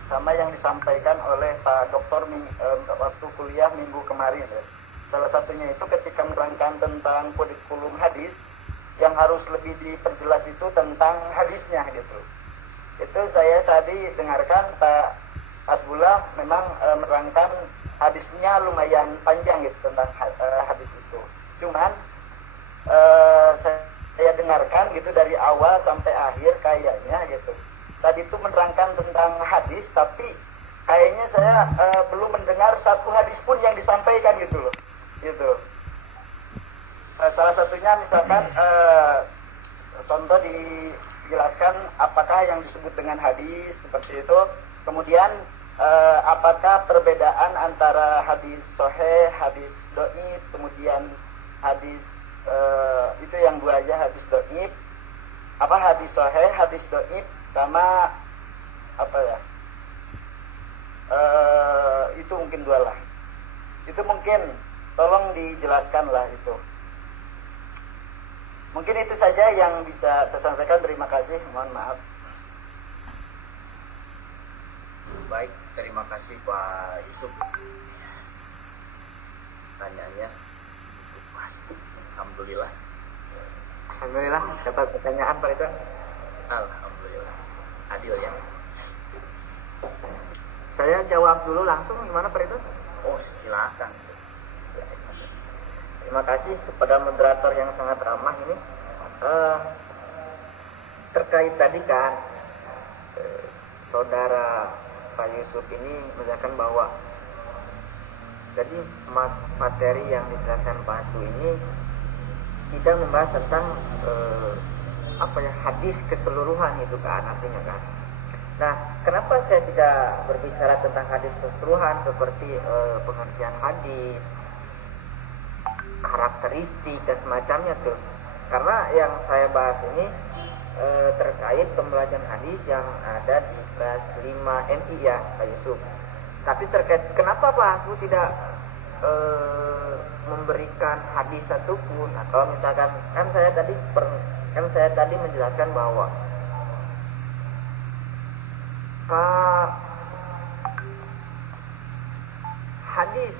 sama yang disampaikan oleh Pak Doktor waktu kuliah minggu kemarin ya. Salah satunya itu ketika menerangkan tentang kurikulum hadis yang harus lebih diperjelas itu tentang hadisnya gitu. Itu saya tadi dengarkan Pak Hasbullah memang menerangkan hadisnya lumayan panjang gitu tentang hadis itu. Cuman saya dengarkan gitu dari awal sampai akhir kayaknya gitu. Tadi itu menerangkan tentang hadis tapi kayaknya saya belum mendengar satu hadis pun yang disampaikan gitu loh. Gitu. Salah satunya misalkan contoh dijelaskan apakah yang disebut dengan hadis seperti itu, kemudian apakah perbedaan antara hadis sahih, hadis dhaif, kemudian hadis itu yang dua aja hadis dhaif, apa hadis sahih, hadis dhaif sama apa ya? Itu mungkin dua lah. Itu mungkin tolong dijelaskan lah itu. Mungkin itu saja yang bisa saya sampaikan. Terima kasih. Mohon maaf. Baik, terima kasih Pak Yusuf. Pertanyaannya untuk Mas. Alhamdulillah. Alhamdulillah dapat pertanyaan Pak itu. Alhamdulillah. Adil ya. Saya jawab dulu langsung gimana Pak itu? Oh, silakan. Terima kasih kepada moderator yang sangat ramah ini. Terkait tadi kan saudara Pak Yusuf ini menjelaskan bahwa jadi materi yang dijelaskan Pak Yusuf ini tidak membahas tentang hadis keseluruhan itu kan artinya kan. Nah, kenapa saya tidak berbicara tentang hadis keseluruhan seperti pengertian hadis, karakteristik dan semacamnya tuh? Karena yang saya bahas ini terkait pembelajaran hadis yang ada di kelas 5 MI ya Pak Yusuf. Tapi terkait kenapa Pak Yusuf tidak memberikan hadis satupun, atau misalkan kan saya tadi menjelaskan bahwa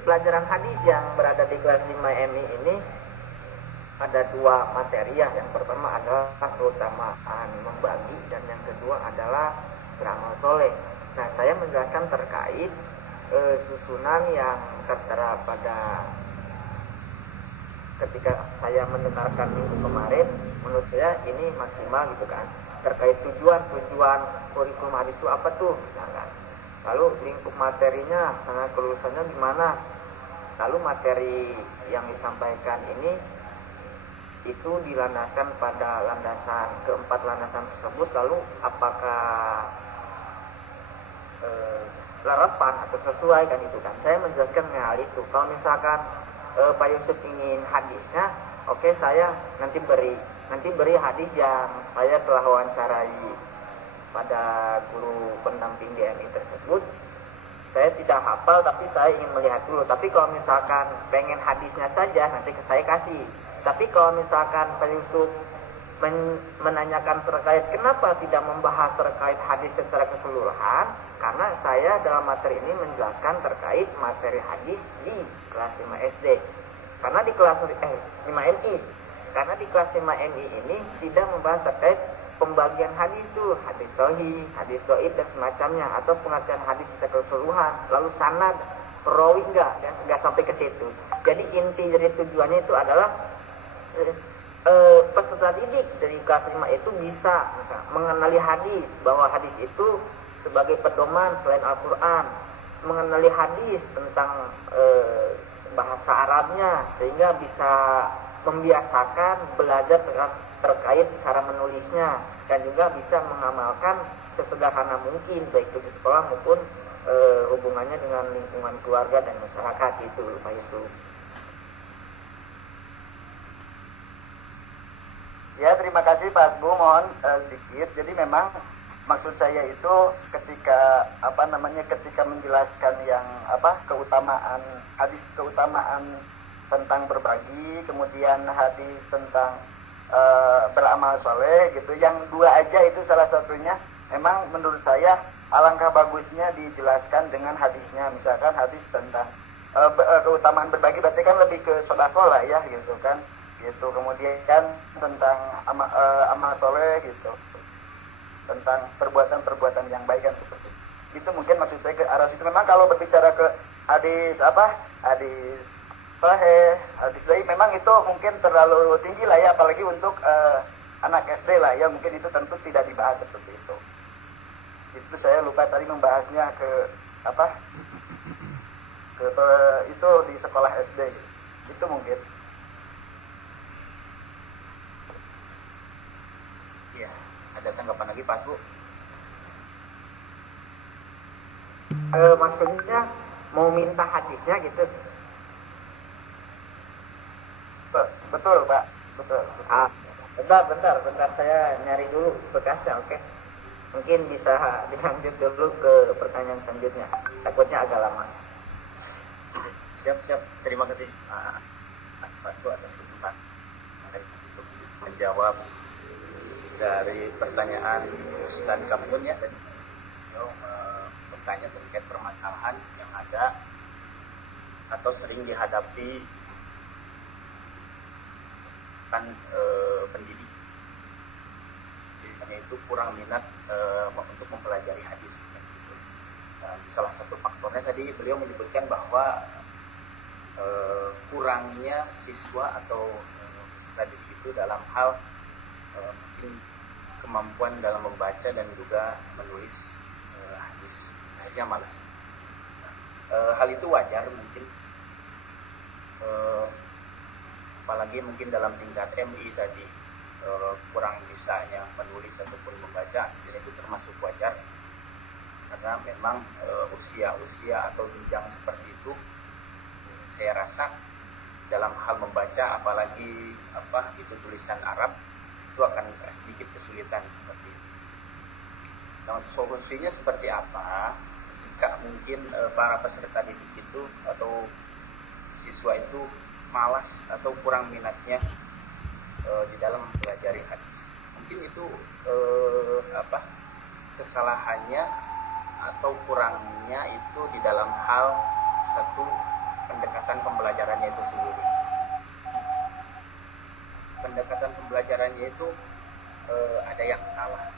pelajaran hadis yang berada di kelas 5 MI ini ada dua materi ya. Yang pertama adalah keutamaan membagi dan yang kedua adalah beramal soleh. Nah, saya menjelaskan terkait susunan yang tertera pada ketika saya mendengarkan minggu kemarin, menurut saya ini maksimal gitu kan. Terkait tujuan kurikulum hadis itu apa tuh, misalkan. Lalu lingkup materinya, sangat kelulusannya gimana. Lalu materi yang disampaikan ini itu dilandaskan pada keempat landasan tersebut. Lalu apakah relevan atau sesuai kan itu kan. Saya menjelaskan hal itu. Kalau misalkan Pak Yusuf ingin hadisnya, oke, saya nanti beri hadis yang saya telah wawancarai pada guru pendamping DMI tersebut. Saya tidak hafal tapi saya ingin melihat dulu. Tapi kalau misalkan pengen hadisnya saja, nanti saya kasih. Tapi kalau misalkan Pak Yusuf menanyakan terkait kenapa tidak membahas terkait hadis secara keseluruhan, karena saya dalam materi ini menjelaskan terkait materi hadis di kelas 5 SD. Karena di kelas 5 MI. Karena di kelas 5 MI ini tidak membahas terkait pembagian hadis tuh, hadis sahih, hadis dhaif dan semacamnya, atau pengertian hadis secara keseluruhan, lalu sanad, perawi enggak sampai ke situ. Jadi inti dari tujuannya itu adalah peserta didik dari kelas 5 itu bisa mengenali hadis, bahwa hadis itu sebagai pedoman selain Al-Quran, mengenali hadis tentang bahasa Arabnya, sehingga bisa membiasakan belajar terkait cara menulisnya, dan juga bisa mengamalkan sesederhana mungkin, baik itu di sekolah maupun hubungannya dengan lingkungan keluarga dan masyarakat. Itu Pak Yusuf. Ya, terima kasih Pak Asbu. Mohon sedikit. Jadi memang maksud saya itu ketika ketika menjelaskan yang keutamaan tentang berbagi, kemudian hadis tentang beramal soleh gitu. Yang dua aja itu salah satunya. Memang menurut saya alangkah bagusnya dijelaskan dengan hadisnya. Misalkan hadis tentang keutamaan berbagi, berarti kan lebih ke sedekah lah ya gitu kan. Gitu. Kemudian kan tentang amal soleh gitu, tentang perbuatan-perbuatan yang baik kan seperti itu. Mungkin maksud saya ke arah situ. Memang kalau berbicara ke hadis sahih, hadis dhaif, memang itu mungkin terlalu tinggi lah ya, apalagi untuk anak SD lah ya, mungkin itu tentu tidak dibahas seperti itu. Itu saya lupa tadi membahasnya itu di sekolah SD. Itu mungkin. Iya, ada tanggapan lagi Pak Bu? Maksudnya mau minta hadisnya gitu. Betul Pak, betul. Bentar, saya nyari dulu bekasnya, oke? Mungkin bisa dilanjut dulu ke pertanyaan selanjutnya. Takutnya agak lama. Siap. Terima kasih Pak Bu atas kesempatan untuk menjawab dari pertanyaan Ustaz Kapun ya, dan bertanya terkait permasalahan yang ada atau sering dihadapi kan pendidik, itu kurang minat untuk mempelajari hadis. Dan salah satu faktornya tadi beliau menyebutkan bahwa kurangnya siswa atau peserta didik itu dalam hal mungkin kemampuan dalam membaca dan juga menulis hadis, akhirnya malas. Hal itu wajar mungkin, apalagi mungkin dalam tingkat MI tadi kurang bisanya menulis ataupun membaca, jadi itu termasuk wajar karena memang usia atau jenjang seperti itu, saya rasa dalam hal membaca, apalagi itu tulisan Arab, itu akan sedikit kesulitan seperti itu. Nah, solusinya seperti apa jika mungkin para peserta didik itu atau siswa itu malas atau kurang minatnya di dalam mempelajari hadis? Mungkin itu kesalahannya atau kurangnya itu di dalam hal satu pendekatan pembelajarannya itu sendiri. Pendekatan pembelajarannya itu ada yang salah,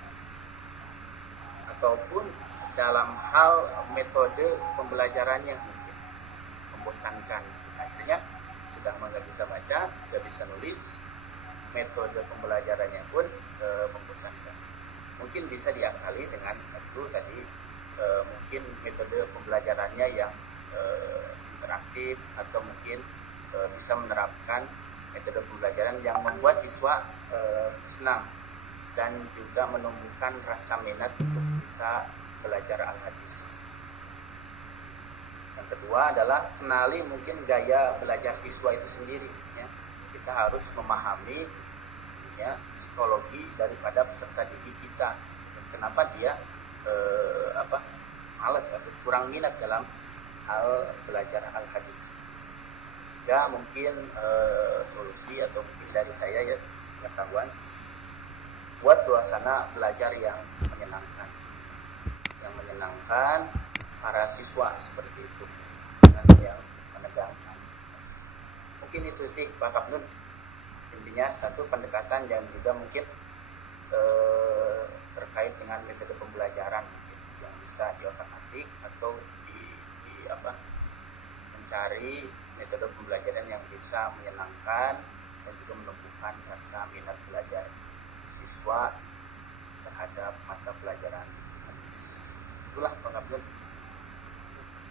ataupun dalam hal metode pembelajarannya mungkin membosankan. Akhirnya sudah nggak bisa baca, nggak bisa nulis, metode pembelajarannya pun membosankan. Mungkin bisa diakali dengan satu tadi, mungkin metode pembelajarannya yang interaktif, atau mungkin bisa menerapkan metode pembelajaran yang membuat siswa senang dan juga menumbuhkan rasa minat untuk bisa belajar al-hadis. Yang kedua adalah kenali mungkin gaya belajar siswa itu sendiri, ya. Kita harus memahami, ya, psikologi daripada peserta didik kita. Kenapa dia malas atau kurang minat dalam hal belajar al-hadis. Ya, mungkin solusi atau mungkin dari saya, ya, pengetahuan, buat suasana belajar yang menyenangkan para siswa seperti itu, dengan yang menegangkan. Mungkin itu sih Pak Kapnun, intinya satu pendekatan yang juga mungkin terkait dengan metode pembelajaran yang bisa diotak-atik atau mencari metode pembelajaran yang bisa menyenangkan dan juga menumbuhkan rasa minat belajar siswa terhadap mata pelajaran hadis. Itulah Pak Kapnun.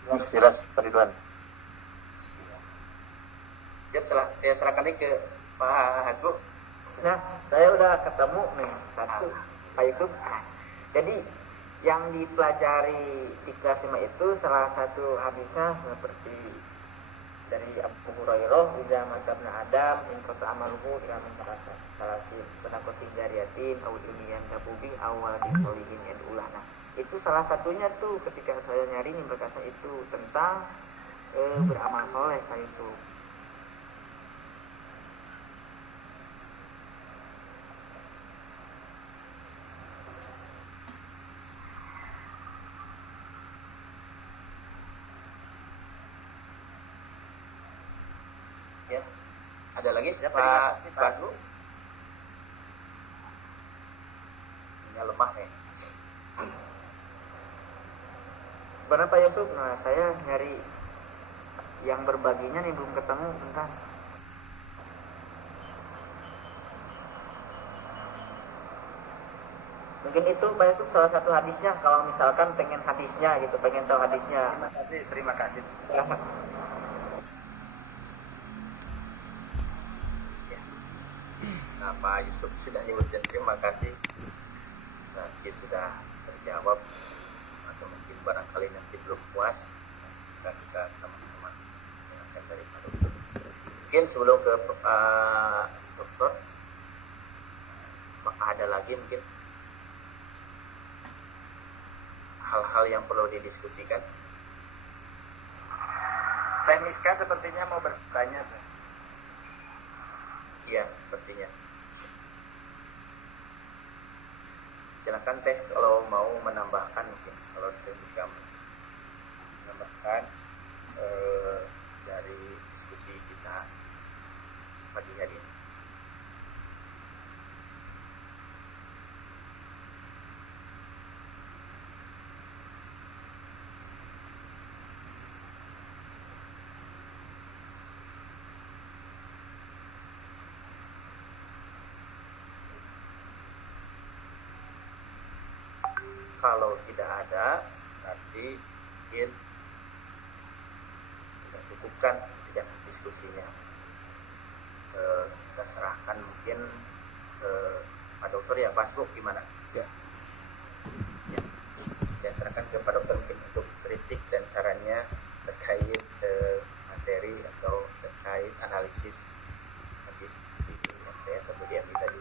Jelas, Pak Ridwan. Ya, saya serahkan ke Pak Hasbu. Nah, saya udah ketemu nih satu Pak Yusuf. Jadi yang dipelajari di kelas 5 itu salah satu hadisnya seperti dari Abu Hurairah, "Idza matabna Adam in qata amaluhu ila min salasin benakotin jariyatin aw ilmiyan tabubi awal disolihin yadulah." Nah, itu salah satunya tuh ketika saya nyari nih berkasa itu tentang beramal soleh Pak Yusuf. Ya, ada lagi Ya, Pak Pak. Hasbu? Ini lemah nih. Berapa YouTube? Nah, saya nyari yang berbaginya nih belum ketemu, bentar. Mungkin itu Pak Yusuf salah satu hadisnya, kalau misalkan pengen hadisnya gitu, pengen tahu hadisnya. Terima kasih. Nah, Pak Yusuf sudah nyebutkan, terima kasih. Nanti sudah terjawab, atau mungkin barangkali nanti belum puas, bisa kita sama-sama dengarkan dari Pak Dokter. Mungkin sebelum ke Pak Dokter, apakah ada lagi mungkin hal-hal yang perlu didiskusikan? Teh Miska sepertinya mau bertanya. Iya, sepertinya. Silakan Teh, kalau mau menambahkan mungkin, kalau bisa menambahkan dari diskusi kita pagi hari ini. Kalau tidak ada, nanti mungkin kita cukupkan ya diskusinya. Kita serahkan mungkin ke Pak Dokter, ya Pak Hasbu, gimana? Ya. Ya. Saya serahkan ke Pak Dokter mungkin untuk kritik dan sarannya terkait materi atau terkait analisis hadis di MTS atau di MI tadi.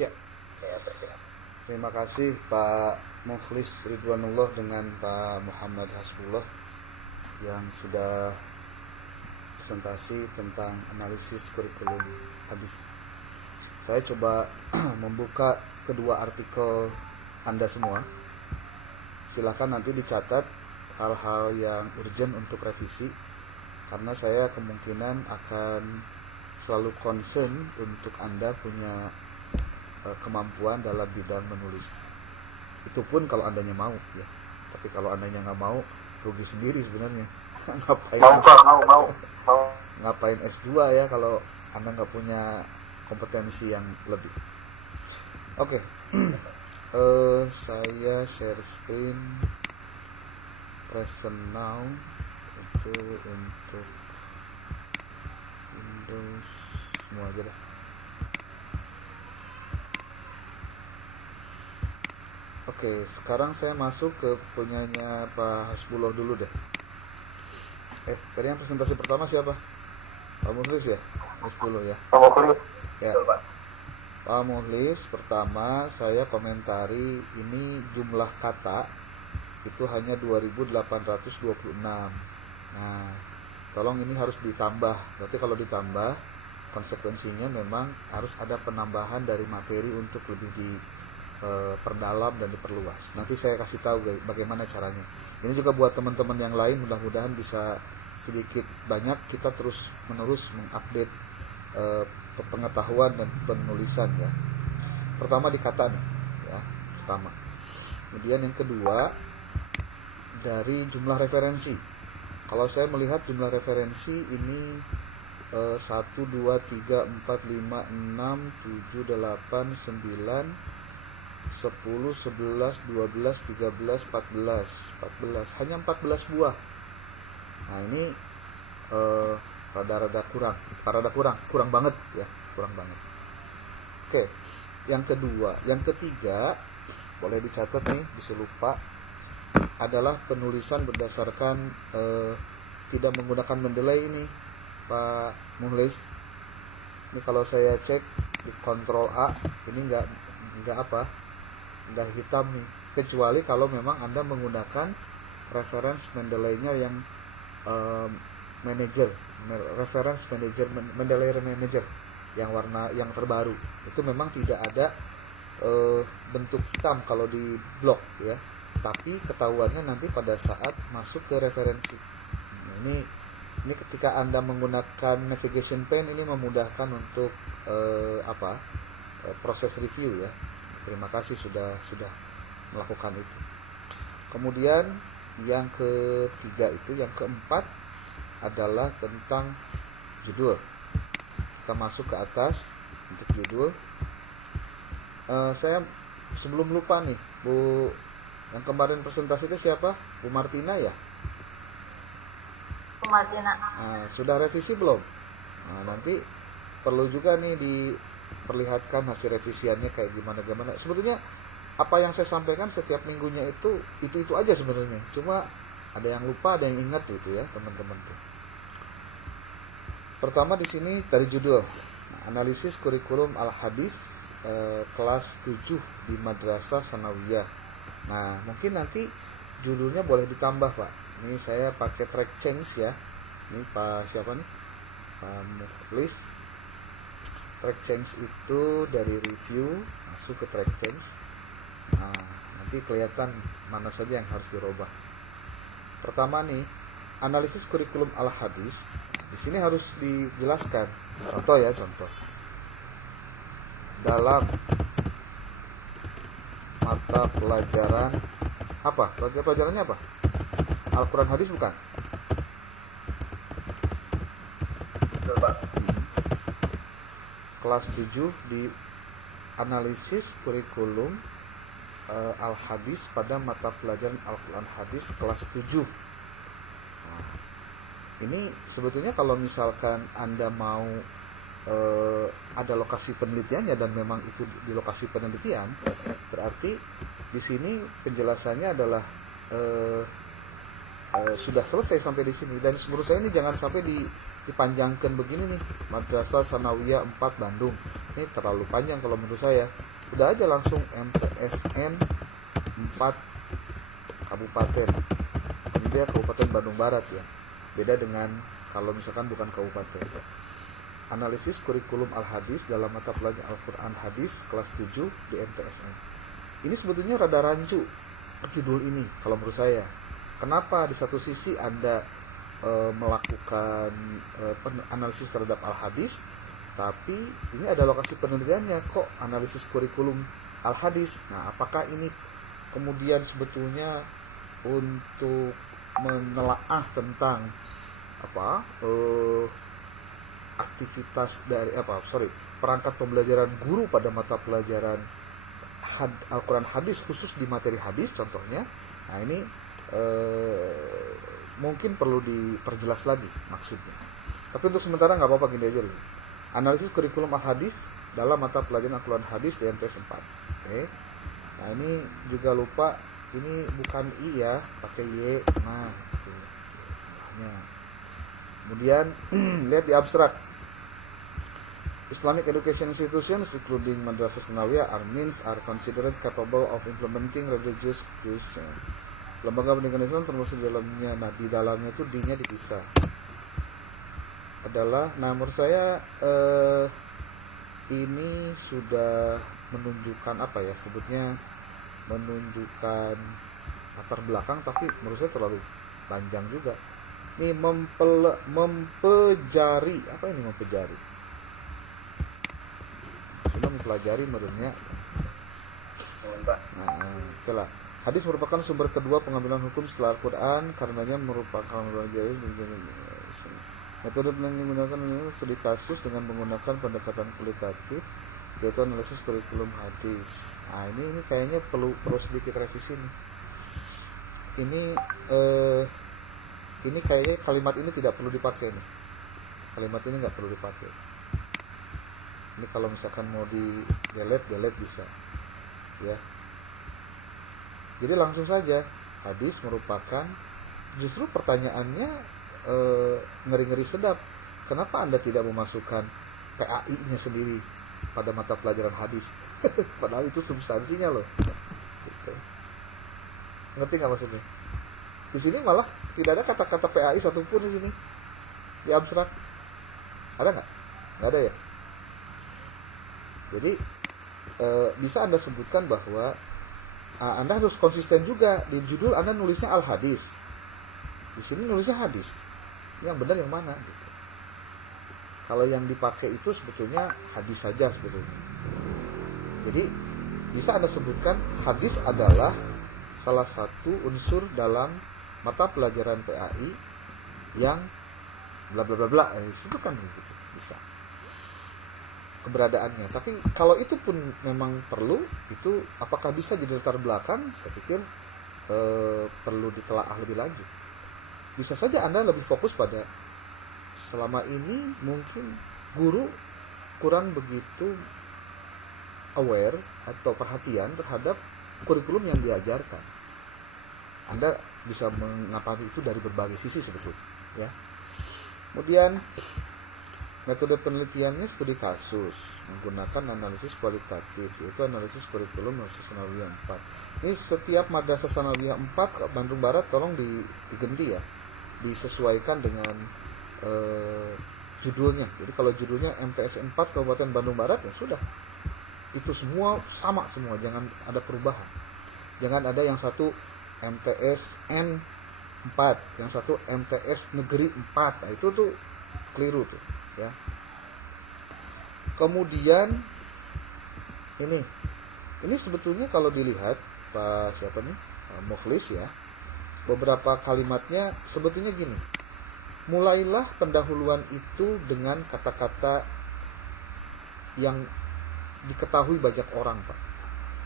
Ya. Saya persilakan. Terima kasih Pak Mukhlis Ridwanullah dengan Pak Muhammad Hasbullah yang sudah presentasi tentang analisis kurikulum hadis. Saya coba membuka kedua artikel Anda semua. Silakan nanti dicatat hal-hal yang urgent untuk revisi, karena saya kemungkinan akan selalu concern untuk Anda punya kemampuan dalam bidang menulis. Itu pun kalau andanya mau, ya. Tapi kalau andanya nggak mau, rugi sendiri sebenarnya. Ngapain? Mau. ngapain S2 ya kalau Anda nggak punya kompetensi yang lebih. Oke. Saya share screen present now itu untuk Windows semua aja dah. Oke, sekarang saya masuk ke punyanya Pak Hasbullah dulu deh. Tadi yang presentasi pertama siapa? Pak Muhlis ya? Hasbullah ya? Pak Muhlis. Ya. Betul, Pak. Pak Muhlis, pertama saya komentari ini jumlah kata itu hanya 2826. Nah, tolong ini harus ditambah. Berarti kalau ditambah, konsekuensinya memang harus ada penambahan dari materi untuk lebih diperdalam dan diperluas. Nanti saya kasih tahu bagaimana caranya. Ini juga buat teman-teman yang lain, mudah-mudahan bisa sedikit banyak kita terus menerus mengupdate pengetahuan dan penulisan ya. Pertama di kata nih, ya, pertama. Kemudian yang kedua dari jumlah referensi. Kalau saya melihat jumlah referensi ini 1, 2, 3, 4, 5, 6, 7, 8, 9, 10, 11, 12, 13, 14. Hanya 14 buah. Nah ini rada-rada kurang banget ya, kurang banget. Oke, yang kedua, yang ketiga boleh dicatat nih, bisa lupa, adalah penulisan berdasarkan tidak menggunakan Mendeley ini, Pak Muhlis. Ini kalau saya cek di Ctrl A, ini nggak hitam nih, kecuali kalau memang Anda menggunakan reference Mendeley-nya yang reference manager, Mendeley manager yang warna yang terbaru, itu memang tidak ada bentuk hitam kalau di blok ya, tapi ketahuannya nanti pada saat masuk ke referensi. Nah, ini ketika Anda menggunakan navigation pane, ini memudahkan untuk proses review ya. Terima kasih sudah melakukan itu. Kemudian yang ketiga itu, yang keempat adalah tentang judul. Kita masuk ke atas untuk judul. Saya sebelum lupa nih, Bu, yang kemarin presentasi itu siapa? Bu Martina ya? Bu Martina. Nah, sudah revisi belum? Nah, nanti perlu juga nih diperlihatkan hasil revisiannya kayak gimana. Sebetulnya apa yang saya sampaikan setiap minggunya itu aja sebenarnya. Cuma ada yang lupa, ada yang ingat gitu ya, teman-teman tuh. Pertama di sini dari judul, analisis kurikulum al-hadis kelas 7 di Madrasah Sanawiyah. Nah, mungkin nanti judulnya boleh ditambah, Pak. Ini saya pakai track change ya. Ini Pak siapa nih? Pak Muhlis. Track change itu dari review masuk ke track change. Nah, nanti kelihatan mana saja yang harus dirubah. Pertama nih, analisis kurikulum al-hadis. Di sini harus dijelaskan. Contoh ya, contoh. Dalam mata pelajaran apa? Pelajarannya apa? Al-Quran hadis bukan? Betul, Pak. Kelas 7 di analisis kurikulum al-hadis pada mata pelajaran Al-Quran hadis kelas 7. Nah, ini sebetulnya kalau misalkan Anda mau ada lokasi penelitiannya dan memang itu di lokasi penelitian, berarti di sini penjelasannya adalah sudah selesai sampai di sini. Dan menurut saya ini jangan sampai dipanjangkan begini nih, Madrasah Sanawiyah 4 Bandung. Ini terlalu panjang kalau menurut saya. Udah aja langsung MTSN 4 Kabupaten. Ini dia Kabupaten Bandung Barat ya. Beda dengan kalau misalkan bukan kabupaten. Analisis kurikulum al-hadis dalam mata pelajaran Al-Quran hadis kelas 7 di MTSN. Ini sebetulnya rada rancu judul ini kalau menurut saya. Kenapa di satu sisi Anda melakukan analisis terhadap al-hadis, tapi ini ada lokasi penelitiannya kok analisis kurikulum al-hadis. Nah, apakah ini kemudian sebetulnya untuk menelaah tentang aktivitas dari perangkat pembelajaran guru pada mata pelajaran Al-Quran hadis khusus di materi hadis contohnya. Nah ini mungkin perlu diperjelas lagi maksudnya. Tapi untuk sementara nggak apa-apa, gini aja dulu. Analisis kurikulum al-hadis dalam mata pelajaran Al-Quran hadis di MTS 4. Oke. Nah ini juga lupa, ini bukan I ya, pakai Y. Nah itu. Kemudian lihat di abstrak. Islamic education institutions including madrasah sanawiyah are considered capable of implementing religious views. Lembaga pendidikan Islam termasuk dalamnya. Nah di dalamnya itu D-nya dipisah. Adalah, nah menurut saya ini sudah menunjukkan apa ya sebutnya, menunjukkan latar belakang, tapi menurut saya terlalu panjang juga. Ini mempelajari, apa ini mempelajari? Sudah mempelajari menurutnya. Nah, itulah. Hadis merupakan sumber kedua pengambilan hukum setelah Al-Quran, karenanya merupakan metode yang digunakan studi kasus dengan menggunakan pendekatan kualitatif, yaitu analisis kurikulum hadis. Nah ini kayaknya perlu sedikit revisi nih. Ini kayaknya kalimat ini tidak perlu dipakai nih. Kalimat ini nggak perlu dipakai. Ini kalau misalkan mau di delete bisa, ya. Jadi langsung saja, hadis merupakan, justru pertanyaannya ngeri-ngeri sedap. Kenapa Anda tidak memasukkan PAI-nya sendiri pada mata pelajaran hadis? Padahal itu substansinya loh. Gitu. Ngerti nggak maksudnya? Di sini malah tidak ada kata-kata PAI satupun di sini. Di abstrak ada nggak? Nggak ada ya. Jadi bisa Anda sebutkan bahwa Anda harus konsisten juga. Di judul Anda nulisnya al-hadis, di sini nulisnya hadis. Yang benar yang mana gitu. Kalau yang dipakai itu sebetulnya hadis saja sebetulnya. Jadi bisa Anda sebutkan hadis adalah salah satu unsur dalam mata pelajaran PAI yang bla bla bla bla, sebutkan gitu, bisa keberadaannya. Tapi kalau itu pun memang perlu, itu apakah bisa jadi latar belakang? Saya pikir perlu ditelaah lebih lanjut. Bisa saja Anda lebih fokus pada, selama ini mungkin guru kurang begitu aware atau perhatian terhadap kurikulum yang diajarkan. Anda bisa mengamati itu dari berbagai sisi sebetulnya, ya. Kemudian metode penelitiannya studi kasus menggunakan analisis kualitatif, yaitu analisis kurikulum Madrasah Sanawiyah 4. Ini setiap Madrasah Sanawiyah 4 Bandung Barat tolong diganti ya, disesuaikan dengan judulnya. Jadi kalau judulnya MTS 4 Kabupaten Bandung Barat, ya sudah, itu semua sama semua, jangan ada perubahan. Jangan ada yang satu MTS N4, yang satu MTS Negeri 4. Nah, itu tuh keliru tuh, ya. Kemudian ini sebetulnya kalau dilihat Pak siapa nih? Mukhlis ya. Beberapa kalimatnya sebetulnya gini. Mulailah pendahuluan itu dengan kata-kata yang diketahui banyak orang, Pak.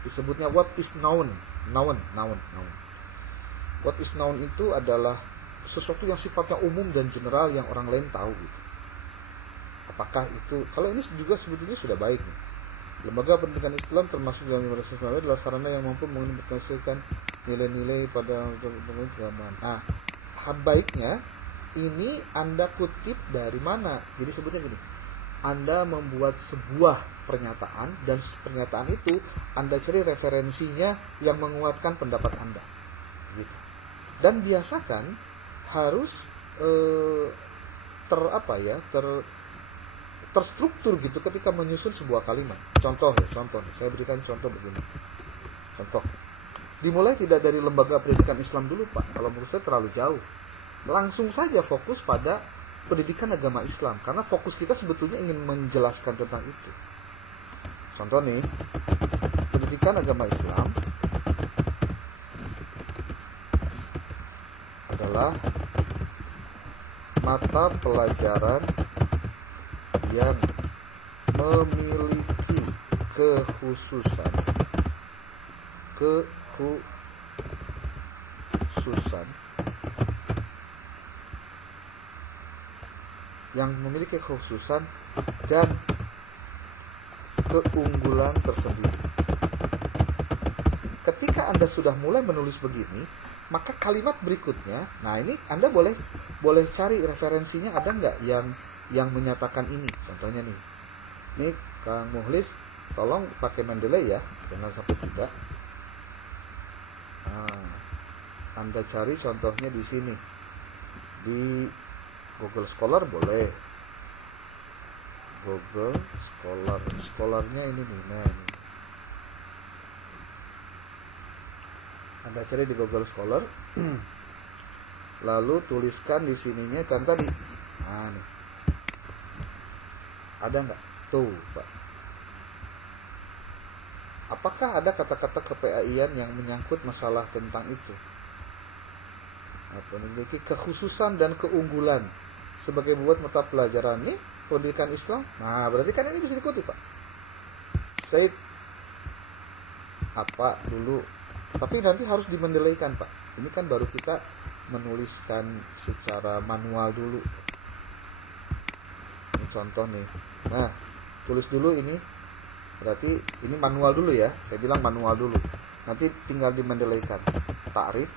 Disebutnya what is known. Noun. What is known itu adalah sesuatu yang sifatnya umum dan general yang orang lain tahu gitu. Apakah itu, kalau ini juga sebetulnya sudah baik nih. Lembaga pendidikan Islam termasuk dalam Madrasah Sanawiyah adalah sarana yang mampu menghasilkan nilai-nilai pada keagamaan. Nah, baiknya ini Anda kutip dari mana? Jadi sebutnya gini. Anda membuat sebuah pernyataan, dan pernyataan itu Anda cari referensinya yang menguatkan pendapat Anda. Gitu. Dan biasakan harus terstruktur gitu ketika menyusun sebuah kalimat. Contoh, saya berikan contoh begini. Contoh, dimulai tidak dari lembaga pendidikan Islam dulu, Pak. Kalau menurut saya terlalu jauh. Langsung saja fokus pada pendidikan agama Islam, karena fokus kita sebetulnya ingin menjelaskan tentang itu. Contoh nih, pendidikan agama Islam adalah mata pelajaran yang memiliki kekhususan dan keunggulan tersendiri. Ketika Anda sudah mulai menulis begini, maka kalimat berikutnya, nah ini Anda boleh cari referensinya, ada nggak yang menyatakan ini. Contohnya nih Kang Mukhlis, tolong pakai Mendeley ya, jangan sampai tidak. Nah, Anda cari contohnya di sini, di Google Scholar boleh. Google Scholarnya ini nih, Anda cari di Google Scholar, lalu tuliskan di sininya kan tadi. Nah, nih. Ada nggak? Tuh, Pak. Apakah ada kata-kata KPAI-an yang menyangkut masalah tentang itu? Memiliki kekhususan dan keunggulan sebagai buat mata pelajaran nih pendidikan Islam. Nah, berarti kan ini bisa dikutip, Pak. Said apa dulu, tapi nanti harus dimendelaikan, Pak. Ini kan baru kita menuliskan secara manual dulu. Ini contoh nih. Nah, tulis dulu ini. Berarti ini manual dulu ya. Saya bilang manual dulu. Nanti tinggal dimendelaikan. Ta'rif,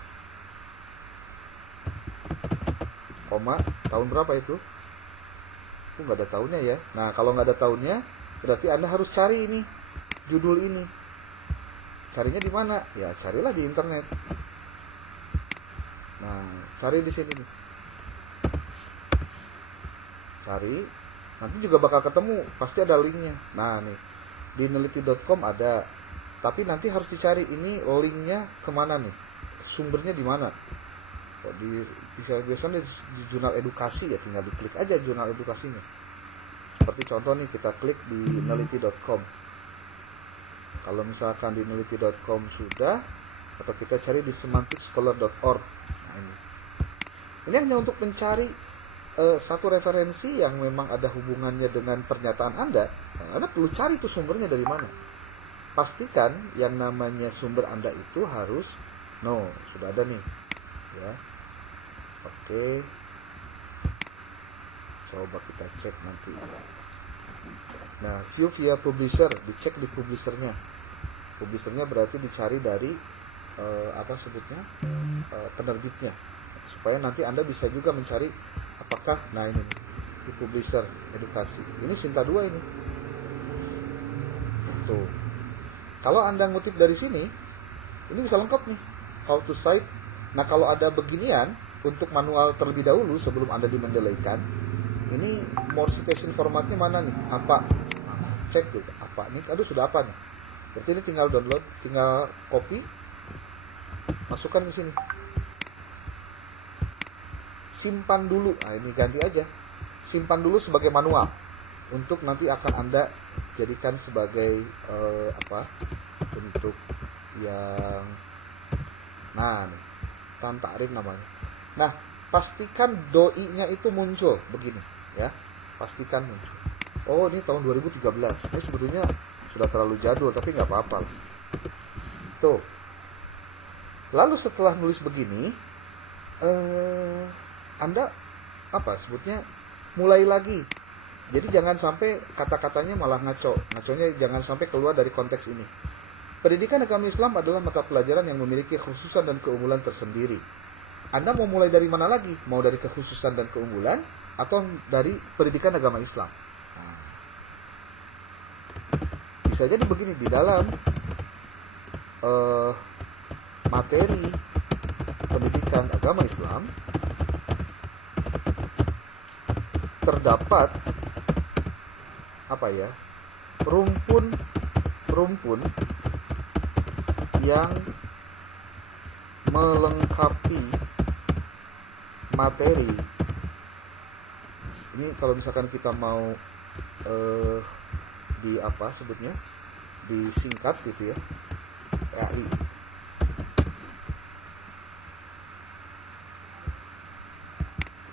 koma, tahun berapa itu? Nggak ada tahunnya ya. Nah, kalau nggak ada tahunnya, berarti Anda harus cari ini, judul ini. Carinya di mana? Ya, carilah di internet. Nah, cari di sini nih. Cari, nanti juga bakal ketemu, pasti ada linknya. Nah, nih, di neliti.com ada, tapi nanti harus dicari ini linknya kemana nih, sumbernya di mana. Biasanya di jurnal edukasi ya, tinggal diklik aja jurnal edukasinya. Seperti contoh nih, kita klik di neliti.com. Kalau misalkan di neliti.com sudah, atau kita cari di semanticscholar.org. Nah, ini hanya untuk mencari satu referensi yang memang ada hubungannya dengan pernyataan Anda. Anda perlu cari itu sumbernya dari mana. Pastikan yang namanya sumber Anda itu harus sudah ada nih ya. Oke, coba kita cek nanti. Nah, view via publisher, dicek di publishernya. Publishernya berarti dicari dari penerbitnya, supaya nanti Anda bisa juga mencari apakah, nah ini nih, di publisher edukasi. Ini Sinta 2 ini. Tuh. Kalau Anda ngutip dari sini, ini bisa lengkap nih. How to cite. Nah, kalau ada beginian, untuk manual terlebih dahulu sebelum Anda dimendelaikan, ini more citation formatnya mana nih? Apa? Nah, cek dulu. Apa nih? Aduh, sudah apa nih? Berarti ini tinggal download, tinggal copy, masukkan ke sini. Simpan dulu. Nah, ini ganti aja. Simpan dulu sebagai manual. Untuk nanti akan Anda jadikan sebagai untuk yang nih, Ta'rif namanya. Nah, pastikan doi-nya itu muncul begini ya. Pastikan muncul. Oh, ini tahun 2013. Ini sebetulnya sudah terlalu jadul, tapi nggak apa-apa. Tuh. Lalu setelah nulis begini, Anda sebutnya mulai lagi. Jadi jangan sampai kata-katanya malah ngaco. Ngaconya jangan sampai keluar dari konteks ini. Pendidikan agama Islam adalah mata pelajaran yang memiliki kekhususan dan keunggulan tersendiri. Anda mau mulai dari mana lagi? Mau dari kekhususan dan keunggulan atau dari pendidikan agama Islam? Nah, bisa jadi begini, di dalam materi pendidikan agama Islam terdapat rumpun yang melengkapi materi. Ini kalau misalkan kita mau disingkat gitu ya, PAI.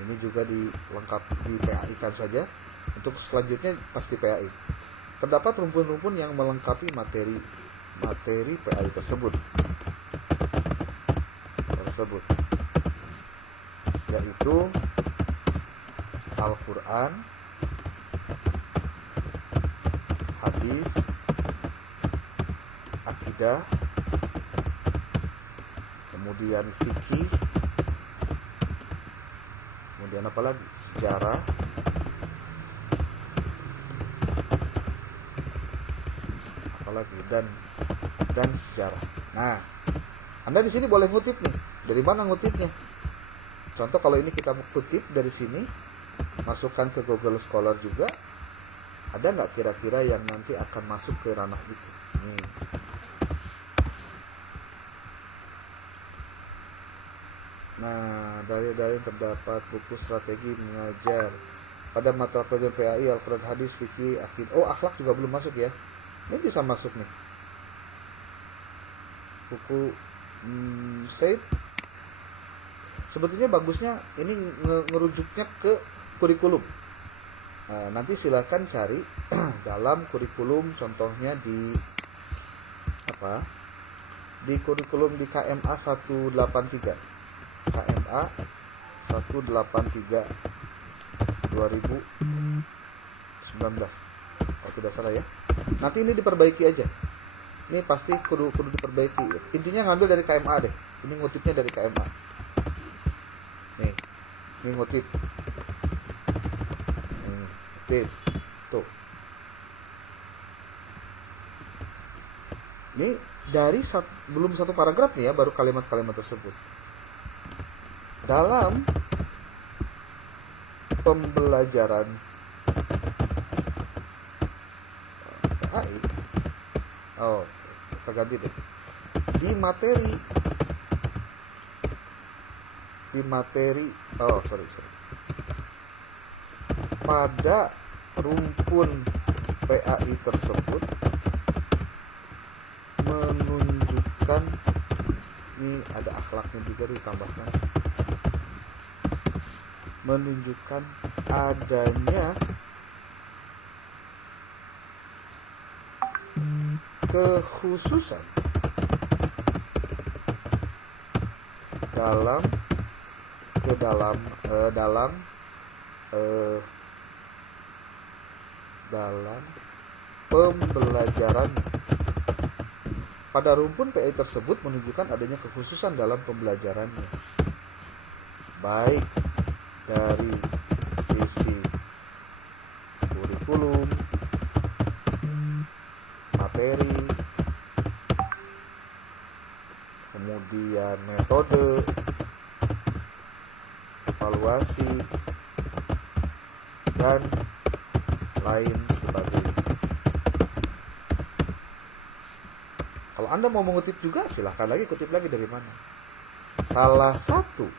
Ini juga dilengkapi, di PAI kan saja Untuk selanjutnya pasti PAI. Terdapat rumpun-rumpun yang melengkapi materi PAI tersebut, yaitu Al-Quran, hadis, akidah, kemudian fikih, kemudian apa lagi? Sejarah, apalagi dan sejarah. Nah, Anda di sini boleh ngutip nih. Dari mana ngutipnya? Contoh kalau ini kita kutip dari sini, masukkan ke Google Scholar juga, ada nggak kira-kira yang nanti akan masuk ke ranah itu? Nah, dari terdapat buku strategi mengajar pada mata pelajaran PAI, Al-Quran, hadis, fikih, akidah. Oh, akhlak juga belum masuk ya. Ini bisa masuk nih. Buku Said. Sebetulnya bagusnya ini ngerujuknya ke kurikulum. Nanti silakan cari dalam kurikulum, contohnya di di kurikulum di KMA 183. KMA 183 2019. Kalau tidak salah ya. Nanti ini diperbaiki aja. Ini pasti kudu diperbaiki. Intinya ngambil dari KMA deh. Ini ngutipnya dari KMA. Nih, ini ngutip. Tuh. Ini dari belum satu paragraf nih ya, baru kalimat-kalimat tersebut. Dalam pembelajaran PAI, kita ganti deh. Di materi, pada rumpun PAI tersebut menunjukkan, ini ada akhlaknya juga ditambahkan, menunjukkan adanya kekhususan dalam pembelajarannya. Pada rumpun PAI tersebut menunjukkan adanya kekhususan dalam pembelajarannya, baik dari sisi kurikulum, materi, kemudian metode, evaluasi, dan lain sebagainya. Kalau Anda mau mengutip juga, silahkan lagi kutip lagi dari mana. Salah satu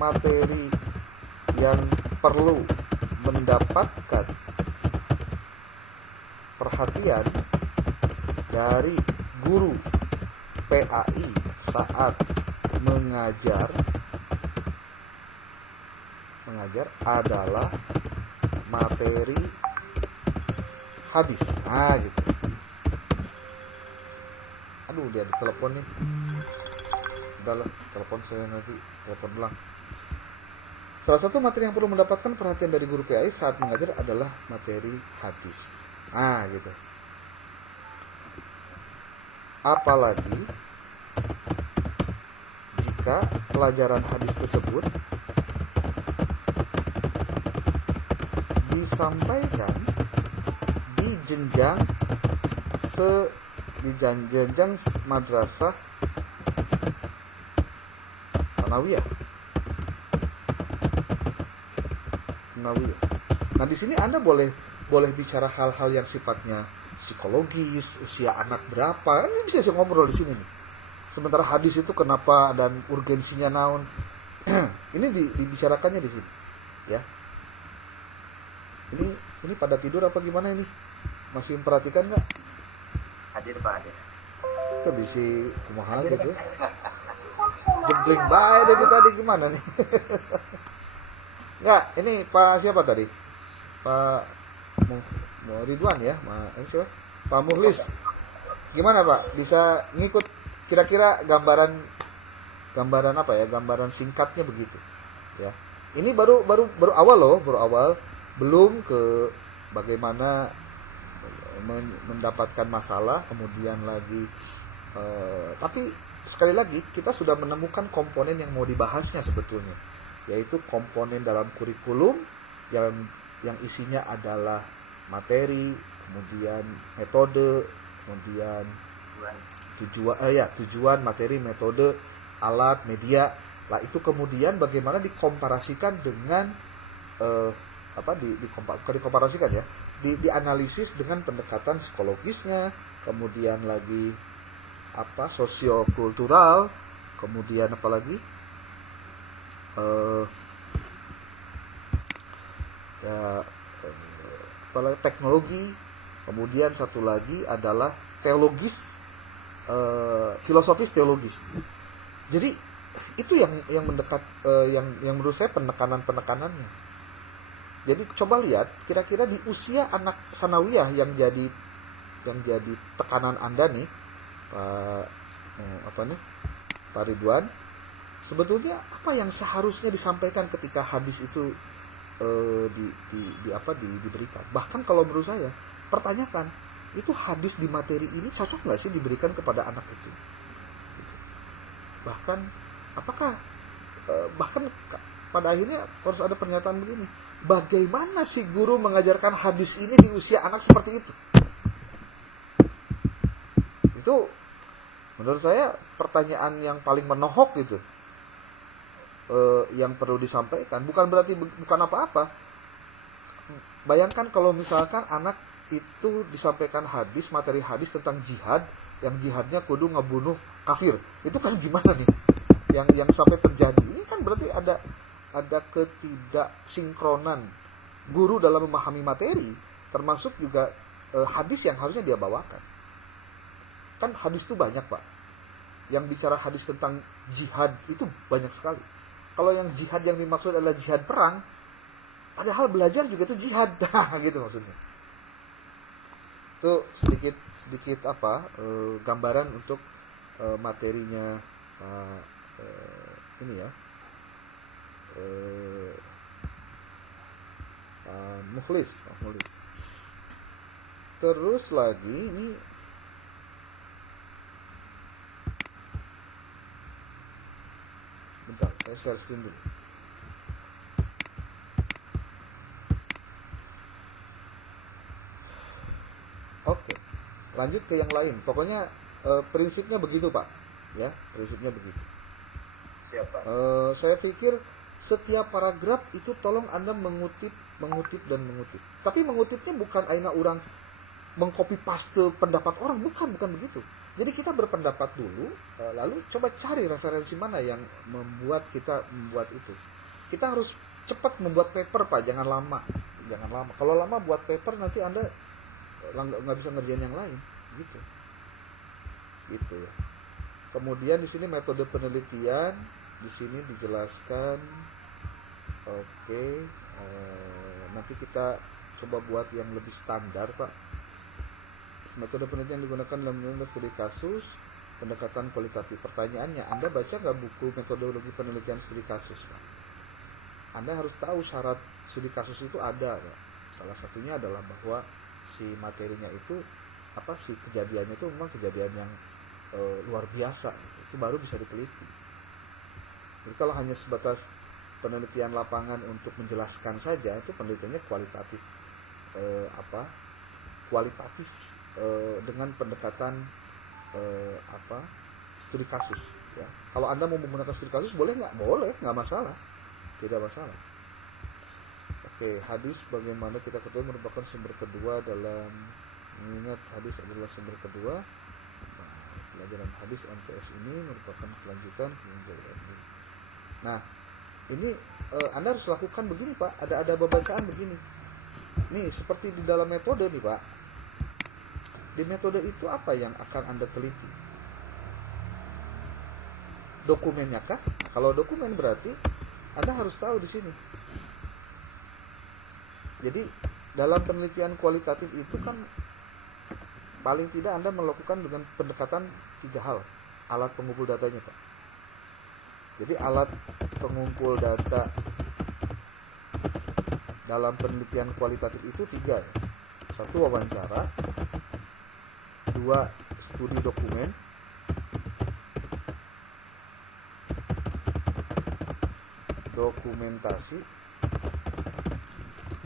materi yang perlu mendapatkan perhatian dari guru PAI saat mengajar adalah materi hadis. Nah gitu. Aduh, dia ditelepon nih. Sudahlah, telepon saya nanti, telepon ulang. Salah satu materi yang perlu mendapatkan perhatian dari guru PAI saat mengajar adalah materi hadis. Nah gitu. Apalagi jika pelajaran hadis tersebut disampaikan di jenjang madrasah sanawiyah. Nah, di sini Anda boleh bicara hal-hal yang sifatnya psikologis, usia anak berapa, ini bisa ngobrol di sini nih. Sementara hadis itu kenapa dan urgensinya naon, ini dibicarakannya di sini, ya. Ini pada tidur apa gimana ini? Masih memperhatikan nggak? Hadir Pak, hadir. Kita bisa kumaha gitu. Jebling bae dari tadi gimana nih? Enggak, ini Pak siapa tadi? Pak Ridwan ya, ini siapa? Pak Mukhlis. Gimana Pak? Bisa ngikut kira-kira gambaran apa ya? Gambaran singkatnya begitu. Ya. Ini baru awal loh, baru awal. Belum ke bagaimana mendapatkan masalah, kemudian lagi tapi sekali lagi kita sudah menemukan komponen yang mau dibahasnya sebetulnya, yaitu komponen dalam kurikulum yang isinya adalah materi, kemudian metode, kemudian tujuan, materi, metode, alat, media. Lah itu kemudian bagaimana dikomparasikan dengan dikomparasikan ya, dianalisis dengan pendekatan psikologisnya, kemudian lagi sosiokultural, kemudian apalagi teknologi, kemudian satu lagi adalah teologis, filosofis teologis. Jadi itu yang mendekat, yang menurut saya penekanannya. Jadi coba lihat kira-kira di usia anak sanawiyah yang jadi tekanan Anda nih, Pak Ridwan, sebetulnya apa yang seharusnya disampaikan ketika hadis itu diberikan. Bahkan kalau menurut saya, pertanyakan, itu hadis di materi ini cocok nggak sih diberikan kepada anak itu? Gitu. Bahkan apakah bahkan pada akhirnya harus ada pernyataan begini, bagaimana si guru mengajarkan hadis ini di usia anak seperti itu? Itu menurut saya pertanyaan yang paling menohok gitu, yang perlu disampaikan. Bukan berarti bukan apa-apa. Bayangkan kalau misalkan anak itu disampaikan hadis, materi hadis tentang jihad, yang jihadnya kudu ngebunuh kafir. Itu kan gimana nih? Yang sampai terjadi ini kan berarti ada ketidaksinkronan guru dalam memahami materi, termasuk juga hadis yang harusnya dia bawakan. Kan hadis itu banyak Pak. Yang bicara hadis tentang jihad itu banyak sekali. Kalau yang jihad yang dimaksud adalah jihad perang, padahal belajar juga itu jihad, gitu maksudnya. Itu sedikit gambaran untuk materinya ini ya. Mukhlis. Terus lagi ini bentar, saya share screen dulu. Oke, lanjut ke yang lain. Pokoknya prinsipnya begitu Pak, ya, prinsipnya begitu. Siapa? Saya pikir setiap paragraf itu tolong Anda mengutip. Tapi mengutipnya bukan aina orang mengcopy paste pendapat orang, bukan begitu. Jadi kita berpendapat dulu, lalu coba cari referensi mana yang membuat kita membuat itu. Kita harus cepat membuat paper Pak, jangan lama. Kalau lama buat paper nanti Anda nggak bisa ngerjain yang lain, gitu ya. Kemudian di sini metode penelitian, di sini dijelaskan. Oke, nanti kita coba buat yang lebih standar Pak. Metode penelitian digunakan dalam studi kasus, pendekatan kualitatif. Pertanyaannya, Anda baca nggak buku metodologi penelitian studi kasus Pak? Anda harus tahu syarat studi kasus itu ada Pak. Salah satunya adalah bahwa si materinya itu si kejadiannya itu memang kejadian yang luar biasa gitu. Itu baru bisa diteliti. Jadi kalau hanya sebatas penelitian lapangan untuk menjelaskan saja, itu penelitiannya kualitatif dengan pendekatan studi kasus ya. Kalau Anda mau menggunakan studi kasus boleh, nggak masalah, tidak masalah. Oke, hadis bagaimana kita ketahui merupakan sumber kedua dalam mengingat hadis adalah sumber kedua. Pelajaran hadis MTS ini merupakan kelanjutan pengajaran ini. Nah, ini Anda harus lakukan begini Pak, ada bacaan begini. Nih, seperti di dalam metode nih Pak. Di metode itu apa yang akan Anda teliti? Dokumennya kah? Kalau dokumen berarti Anda harus tahu di sini. Jadi dalam penelitian kualitatif itu kan paling tidak Anda melakukan dengan pendekatan 3 hal alat pengumpul datanya, Pak. Jadi alat pengumpul data dalam penelitian kualitatif itu 3 ya. 1 wawancara, 2 studi dokumen, dokumentasi,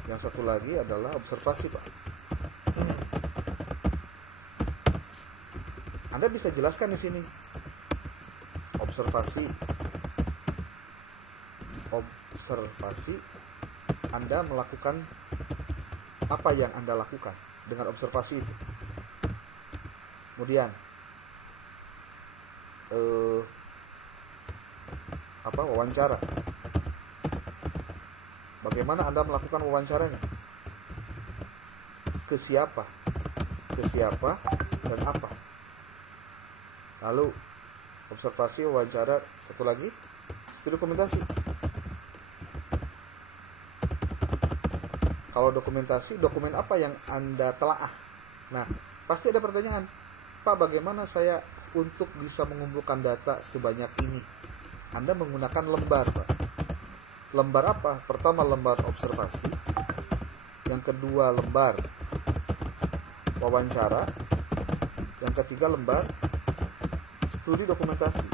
yang satu lagi adalah observasi, Pak. Anda bisa jelaskan di sini observasi Anda melakukan apa yang Anda lakukan dengan observasi itu. Kemudian wawancara. Bagaimana Anda melakukan wawancaranya? Ke siapa? Dan apa? Lalu observasi, wawancara, satu lagi studi dokumentasi. Kalau dokumentasi, dokumen apa yang Anda telaah? Nah, pasti ada pertanyaan, Pak, bagaimana saya untuk bisa mengumpulkan data sebanyak ini? Anda menggunakan lembar, Pak. Lembar apa? Pertama lembar observasi, yang kedua lembar wawancara, yang ketiga lembar studi dokumentasi.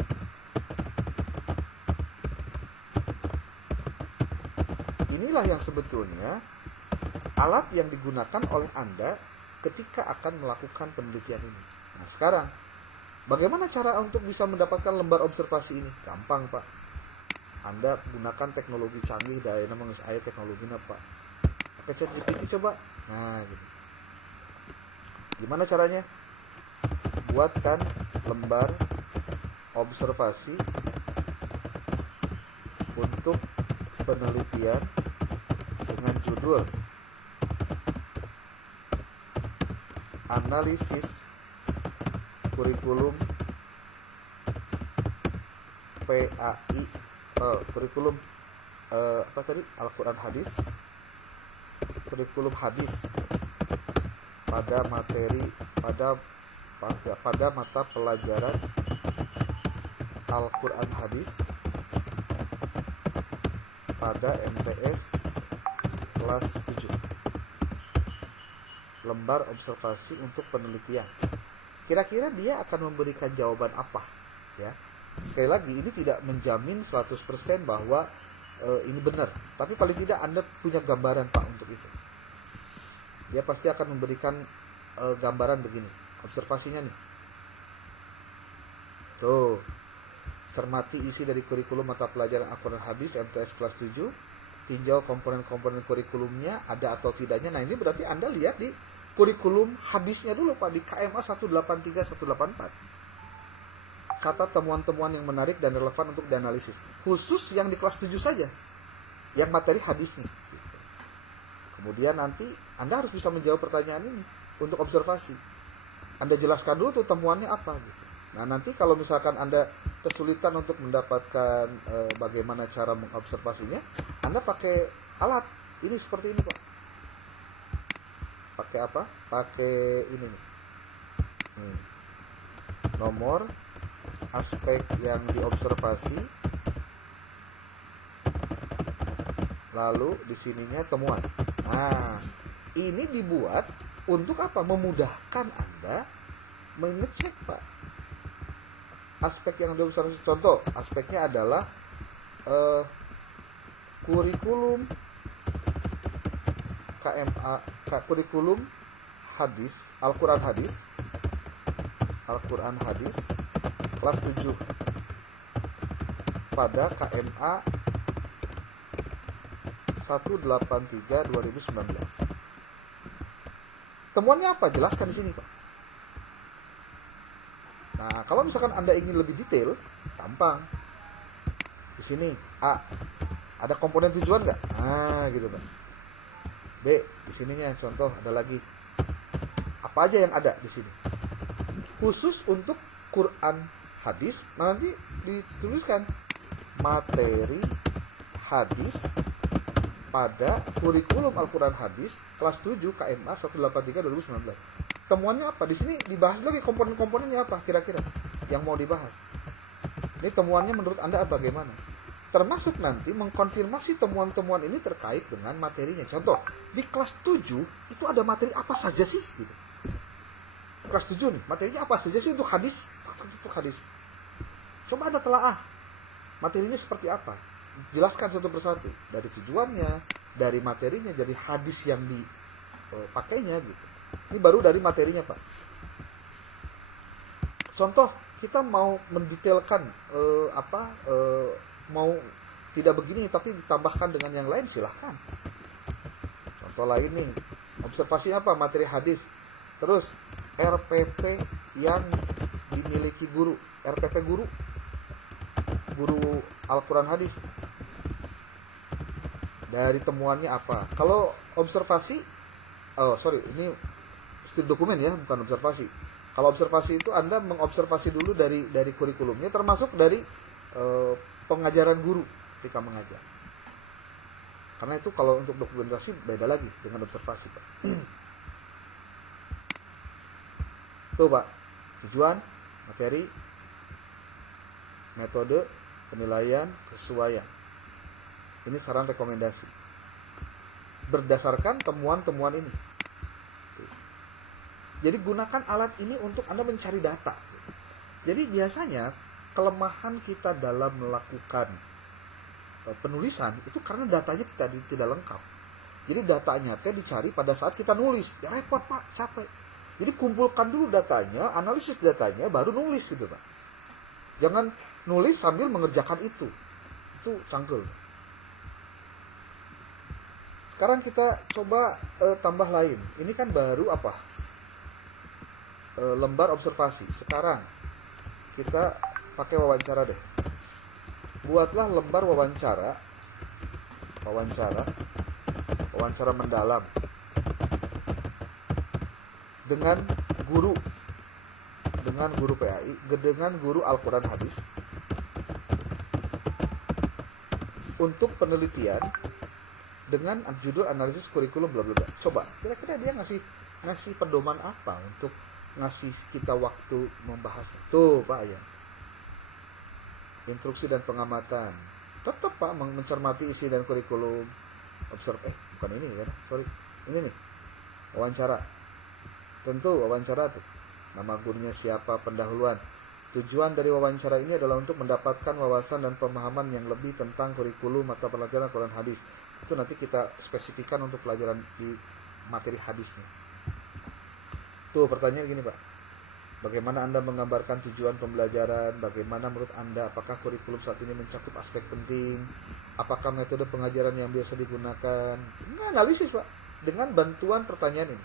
Inilah yang sebetulnya alat yang digunakan oleh Anda ketika akan melakukan penelitian ini. Nah, sekarang bagaimana cara untuk bisa mendapatkan lembar observasi ini? Gampang, Pak. Anda gunakan teknologi canggih, daya namanya teknologinya, Pak. Pakai ChatGPT coba. Nah, gitu. Gimana caranya? Buatkan lembar observasi untuk penelitian dengan judul Analisis Kurikulum PAI kurikulum Al-Quran Hadis, kurikulum hadis pada materi pada mata pelajaran Al-Quran Hadis pada MTS kelas 7. Lembar observasi untuk penelitian. Kira-kira dia akan memberikan jawaban apa? Ya. Sekali lagi, ini tidak menjamin 100% bahwa ini benar, tapi paling tidak Anda punya gambaran, Pak, untuk itu. Dia pasti akan memberikan gambaran begini, observasinya nih. Tuh, cermati isi dari kurikulum mata pelajaran Al-Quran Hadis MTS kelas 7, tinjau komponen-komponen kurikulumnya ada atau tidaknya. Nah, ini berarti Anda lihat di kurikulum hadisnya dulu, Pak, di KMA 183 184. Catat temuan-temuan yang menarik dan relevan untuk dianalisis. Khusus yang di kelas 7 saja, yang materi hadisnya. Kemudian nanti Anda harus bisa menjawab pertanyaan ini untuk observasi. Anda jelaskan dulu tuh temuannya apa gitu. Nah, nanti kalau misalkan Anda kesulitan untuk mendapatkan bagaimana cara mengobservasinya, Anda pakai alat ini seperti ini, Pak. Pakai apa? Pakai ini nih. Nomor aspek yang diobservasi, lalu di sininya temuan. Nah, ini dibuat untuk apa? Memudahkan Anda mengecek, Pak, aspek yang diobservasi. Contoh, aspeknya adalah kurikulum KMA, kurikulum hadis, Al-Quran Hadis kelas 7 pada KMA 183 2019. Temuannya apa? Jelaskan di sini, Pak. Nah, kalau misalkan Anda ingin lebih detail, gampang. Di sini A, ada komponen tujuan nggak? Nah, gitu, Pak. B, di sininya contoh ada lagi. Apa aja yang ada di sini? Khusus untuk Quran hadis, nanti dituliskan materi hadis pada kurikulum Al-Quran Hadis kelas 7 KMA 183 2019. Temuannya apa? Di sini dibahas lagi komponen-komponennya apa kira-kira yang mau dibahas. Ini temuannya menurut Anda bagaimana? Termasuk nanti mengkonfirmasi temuan-temuan ini terkait dengan materinya. Contoh, di kelas 7 itu ada materi apa saja sih? Gitu. Kelas 7 nih, materinya apa saja sih untuk hadis? Untuk hadis. Coba Anda telaah. Materinya seperti apa? Jelaskan satu persatu. Dari tujuannya, dari materinya, dari hadis yang dipakainya gitu. Ini baru dari materinya, Pak. Contoh, kita mau mendetailkan mau tidak begini tapi ditambahkan dengan yang lain, silahkan. Contoh lain nih, observasi apa? Materi hadis. Terus RPP yang dimiliki guru, RPP guru Al-Quran Hadis. Dari temuannya apa? Kalau observasi, ini studi dokumen ya, bukan observasi. Kalau observasi itu Anda mengobservasi dulu dari kurikulumnya, termasuk dari pengajaran guru ketika mengajar. Karena itu kalau untuk dokumentasi beda lagi dengan observasi, Pak. Tuh, Pak. Tujuan, materi, metode, penilaian, kesesuaian. Ini saran rekomendasi. Berdasarkan temuan-temuan ini. Jadi gunakan alat ini untuk Anda mencari data. Jadi biasanya kelemahan kita dalam melakukan penulisan itu karena datanya kita tidak lengkap. Jadi datanya dicari pada saat kita nulis. Ya repot, Pak, capek. Jadi kumpulkan dulu datanya, analisis datanya, baru nulis gitu, Pak. Jangan nulis sambil mengerjakan itu cangkel. Sekarang kita coba tambah lain. Ini kan baru apa? Lembar observasi. Sekarang kita pakai wawancara deh. Buatlah lembar wawancara mendalam dengan guru PAI, dengan guru Al-Quran Hadis untuk penelitian dengan judul analisis kurikulum bla bla bla. Coba kira-kira dia ngasih pedoman apa untuk ngasih kita waktu membahas. Tuh, Pak, ya. Instruksi dan pengamatan. Tetap, Pak, mencermati isi dan kurikulum. Bukan ini kan? Sorry. Ini nih. Wawancara. Tentu wawancara tuh. Nama gurunya siapa, pendahuluan. Tujuan dari wawancara ini adalah untuk mendapatkan wawasan dan pemahaman yang lebih tentang kurikulum atau pelajaran Quran hadis. Itu nanti kita spesifikkan untuk pelajaran di materi hadisnya. Tuh pertanyaan gini, Pak. Bagaimana Anda menggambarkan tujuan pembelajaran? Bagaimana menurut Anda? Apakah kurikulum saat ini mencakup aspek penting? Apakah metode pengajaran yang biasa digunakan? Analisis, Pak. Dengan bantuan pertanyaan ini.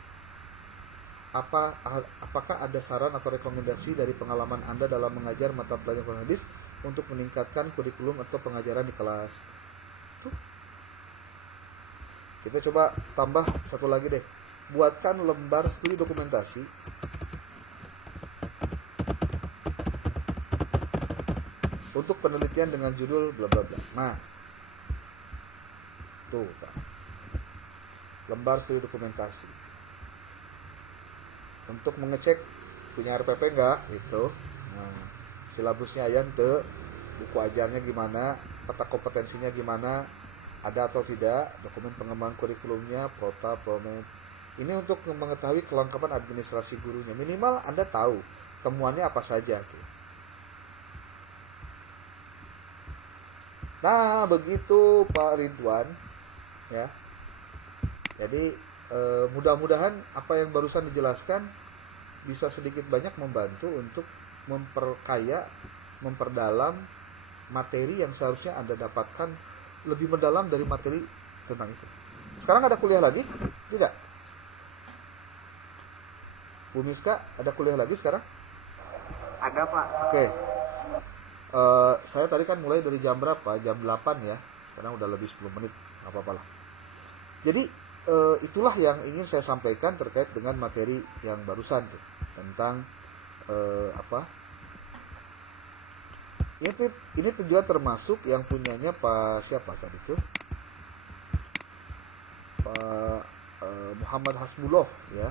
Apakah ada saran atau rekomendasi dari pengalaman Anda dalam mengajar mata pelajaran Quran hadis untuk meningkatkan kurikulum atau pengajaran di kelas? Kita coba tambah satu lagi deh. Buatkan lembar studi dokumentasi untuk penelitian dengan judul bla bla bla. Nah, tuh, Pak. Lembar studi dokumentasi untuk mengecek punya RPP enggak gitu. Nah, silabusnya ayan tuh, buku ajarnya gimana, peta kompetensinya gimana, ada atau tidak, dokumen pengembangan kurikulumnya, prota, promet. Ini untuk mengetahui kelengkapan administrasi gurunya. Minimal Anda tahu temuannya apa saja tuh. Nah, begitu Pak Ridwan, ya. Jadi mudah-mudahan apa yang barusan dijelaskan bisa sedikit banyak membantu untuk memperkaya, memperdalam materi yang seharusnya Anda dapatkan lebih mendalam dari materi tentang itu. Sekarang ada kuliah lagi? Tidak? Bu Miska, ada kuliah lagi sekarang? Ada, Pak. Oke. Saya tadi kan mulai dari jam berapa? Jam 8 ya. Sekarang udah lebih 10 menit. Gak apa-apa lah. Jadi itulah yang ingin saya sampaikan terkait dengan materi yang barusan tuh, tentang Ini tujuan termasuk yang punyanya Pak siapa tadi tuh? Muhammad Hasbullah ya.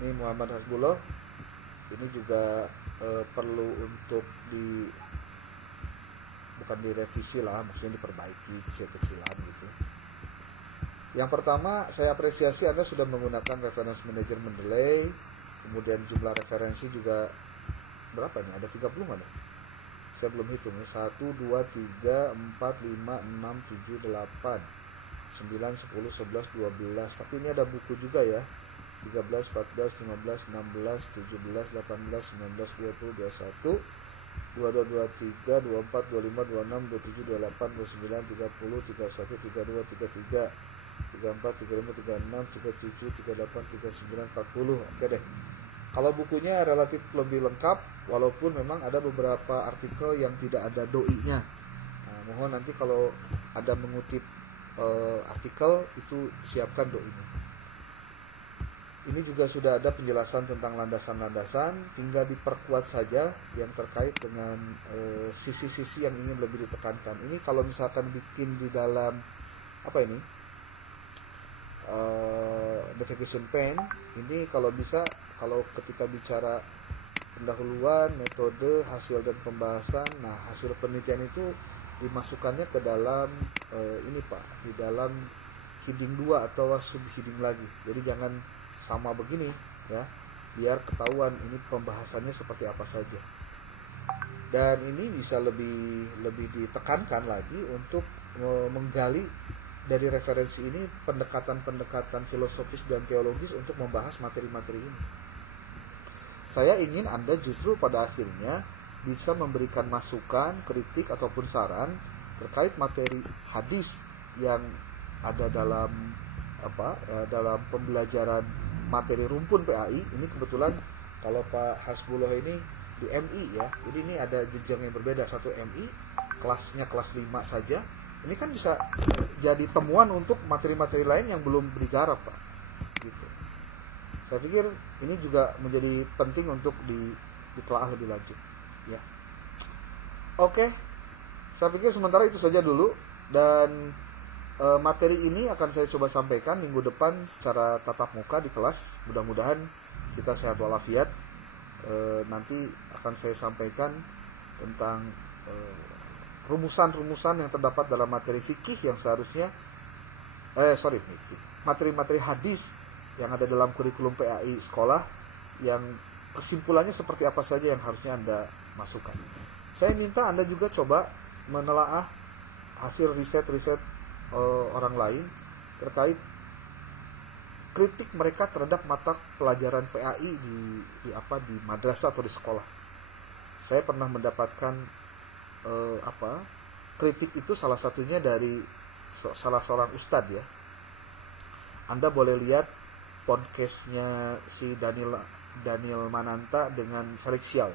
Ini Muhammad Hasbullah ini juga perlu untuk bukan direvisi lah, maksudnya diperbaiki kecil-kecilan gitu. Yang pertama, saya apresiasi Anda sudah menggunakan reference manager Mendeley. Kemudian jumlah referensi juga berapa nih? Ada 30 nggak nih? Saya belum hitung ya. 1, 2, 3, 4, 5, 6, 7, 8, 9, 10, 11, 12. Tapi ini ada buku juga ya. 13, 14, 15, 16, 17, 18, 19, 20, 21, 22, 23, 24, 25, 26, 27, 28, 29, 30, 31, 32, 33, 34, 35, 36, 37, 38, 39, 40. Oke deh. Kalau bukunya relatif lebih lengkap, walaupun memang ada beberapa artikel yang tidak ada doinya. Nah, mohon nanti kalau ada mengutip artikel itu siapkan doinya. Ini juga sudah ada penjelasan tentang landasan-landasan, tinggal diperkuat saja yang terkait dengan sisi-sisi yang ingin lebih ditekankan. Ini kalau misalkan bikin di dalam apa ini? Navigation pen ini kalau bisa, kalau ketika bicara pendahuluan, metode, hasil dan pembahasan, nah hasil penelitian itu dimasukkannya ke dalam ini Pak, di dalam heading 2 atau sub heading lagi. Jadi jangan sama begini ya, biar ketahuan ini pembahasannya seperti apa saja. Dan ini bisa lebih ditekankan lagi untuk menggali dari referensi ini pendekatan-pendekatan filosofis dan teologis untuk membahas materi-materi ini. Saya ingin Anda justru pada akhirnya bisa memberikan masukan, kritik ataupun saran terkait materi hadis yang ada dalam dalam pembelajaran materi rumpun PAI. Ini kebetulan kalau Pak Hasbullah ini di MI ya. Jadi ini ada jenjang yang berbeda, satu MI, kelasnya kelas 5 saja. Ini kan bisa jadi temuan untuk materi-materi lain yang belum digarap Pak. Gitu. Saya pikir ini juga menjadi penting untuk ditelaah lebih lanjut. Ya. Oke, saya pikir sementara itu saja dulu, dan materi ini akan saya coba sampaikan minggu depan secara tatap muka di kelas. Mudah-mudahan kita sehat walafiat. Nanti akan saya sampaikan tentang rumusan-rumusan yang terdapat dalam materi fikih yang seharusnya materi-materi hadis yang ada dalam kurikulum PAI sekolah, yang kesimpulannya seperti apa saja yang harusnya Anda masukkan. Saya minta Anda juga coba menelaah hasil riset-riset orang lain terkait kritik mereka terhadap mata pelajaran PAI di madrasah atau di sekolah. Saya pernah mendapatkan kritik itu salah satunya dari salah seorang ustadz ya. Anda boleh lihat podcastnya si Daniel Mananta dengan Felix Xiao.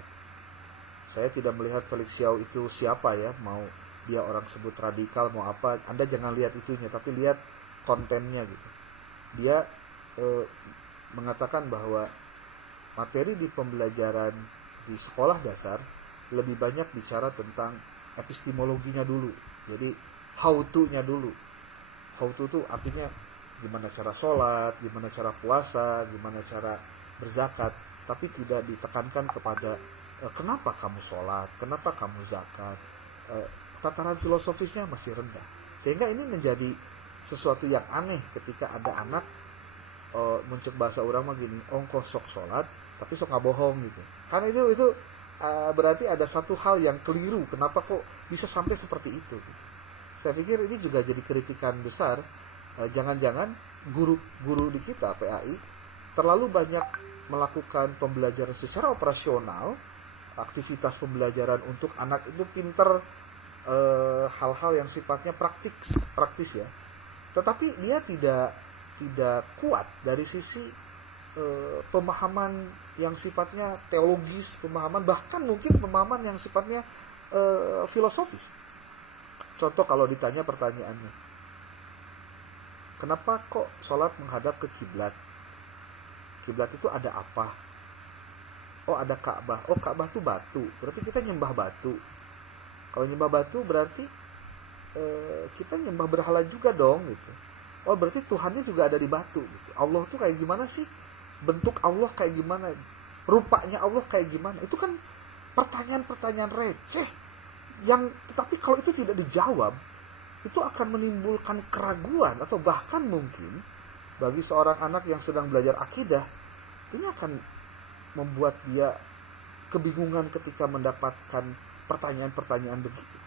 Saya tidak melihat Felix Xiao itu siapa ya, mau dia orang sebut radikal mau apa, Anda jangan lihat itunya, tapi lihat kontennya gitu. Dia mengatakan bahwa materi di pembelajaran di sekolah dasar lebih banyak bicara tentang epistemologinya dulu. Jadi how to-nya dulu. How to itu artinya gimana cara sholat, gimana cara puasa, gimana cara berzakat, tapi tidak ditekankan kepada kenapa kamu sholat, kenapa kamu zakat. Tataran filosofisnya masih rendah, sehingga ini menjadi sesuatu yang aneh ketika ada anak muncul bahasa orang mah gini, ongkoh sok sholat tapi sok ngabohong gitu. Karena itu berarti ada satu hal yang keliru, kenapa kok bisa sampai seperti itu. Saya pikir ini juga jadi kritikan besar. Jangan-jangan guru-guru di kita PAI terlalu banyak melakukan pembelajaran secara operasional, aktivitas pembelajaran untuk anak itu pinter hal-hal yang sifatnya praktis ya, tetapi dia tidak kuat dari sisi pemahaman yang sifatnya teologis, pemahaman bahkan mungkin pemahaman yang sifatnya filosofis. Contoh kalau ditanya pertanyaannya, kenapa kok sholat menghadap ke kiblat? Kiblat itu ada apa? Oh ada Ka'bah. Oh Ka'bah itu batu, berarti kita nyembah batu. Kalau nyembah batu berarti kita nyembah berhala juga dong gitu. oh berarti Tuhannya juga ada di batu gitu. Allah tuh kayak gimana sih? Bentuk Allah kayak gimana? Rupanya Allah kayak gimana? Itu kan pertanyaan-pertanyaan receh yang, tetapi kalau itu tidak dijawab, itu akan menimbulkan keraguan atau bahkan mungkin bagi seorang anak yang sedang belajar akidah, ini akan membuat dia kebingungan ketika mendapatkan pertanyaan-pertanyaan begitu.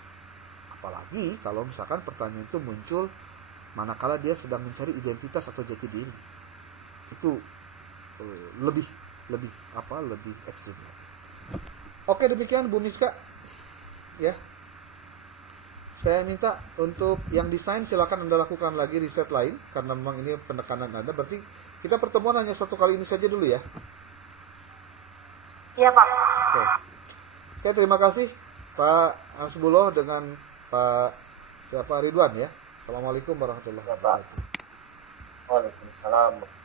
Apalagi kalau misalkan pertanyaan itu muncul manakala dia sedang mencari identitas atau jati diri. Itu lebih ekstrim. Oke, demikian Bu Miska. Ya. Saya minta untuk yang desain silakan Anda lakukan lagi riset lain karena memang ini penekanan Anda. Berarti kita pertemuan hanya satu kali ini saja dulu ya. Iya, Pak. Oke, terima kasih Pak Hasbullah dengan Pak Ridwan ya. Assalamualaikum warahmatullahi wabarakatuh. Waalaikumsalam.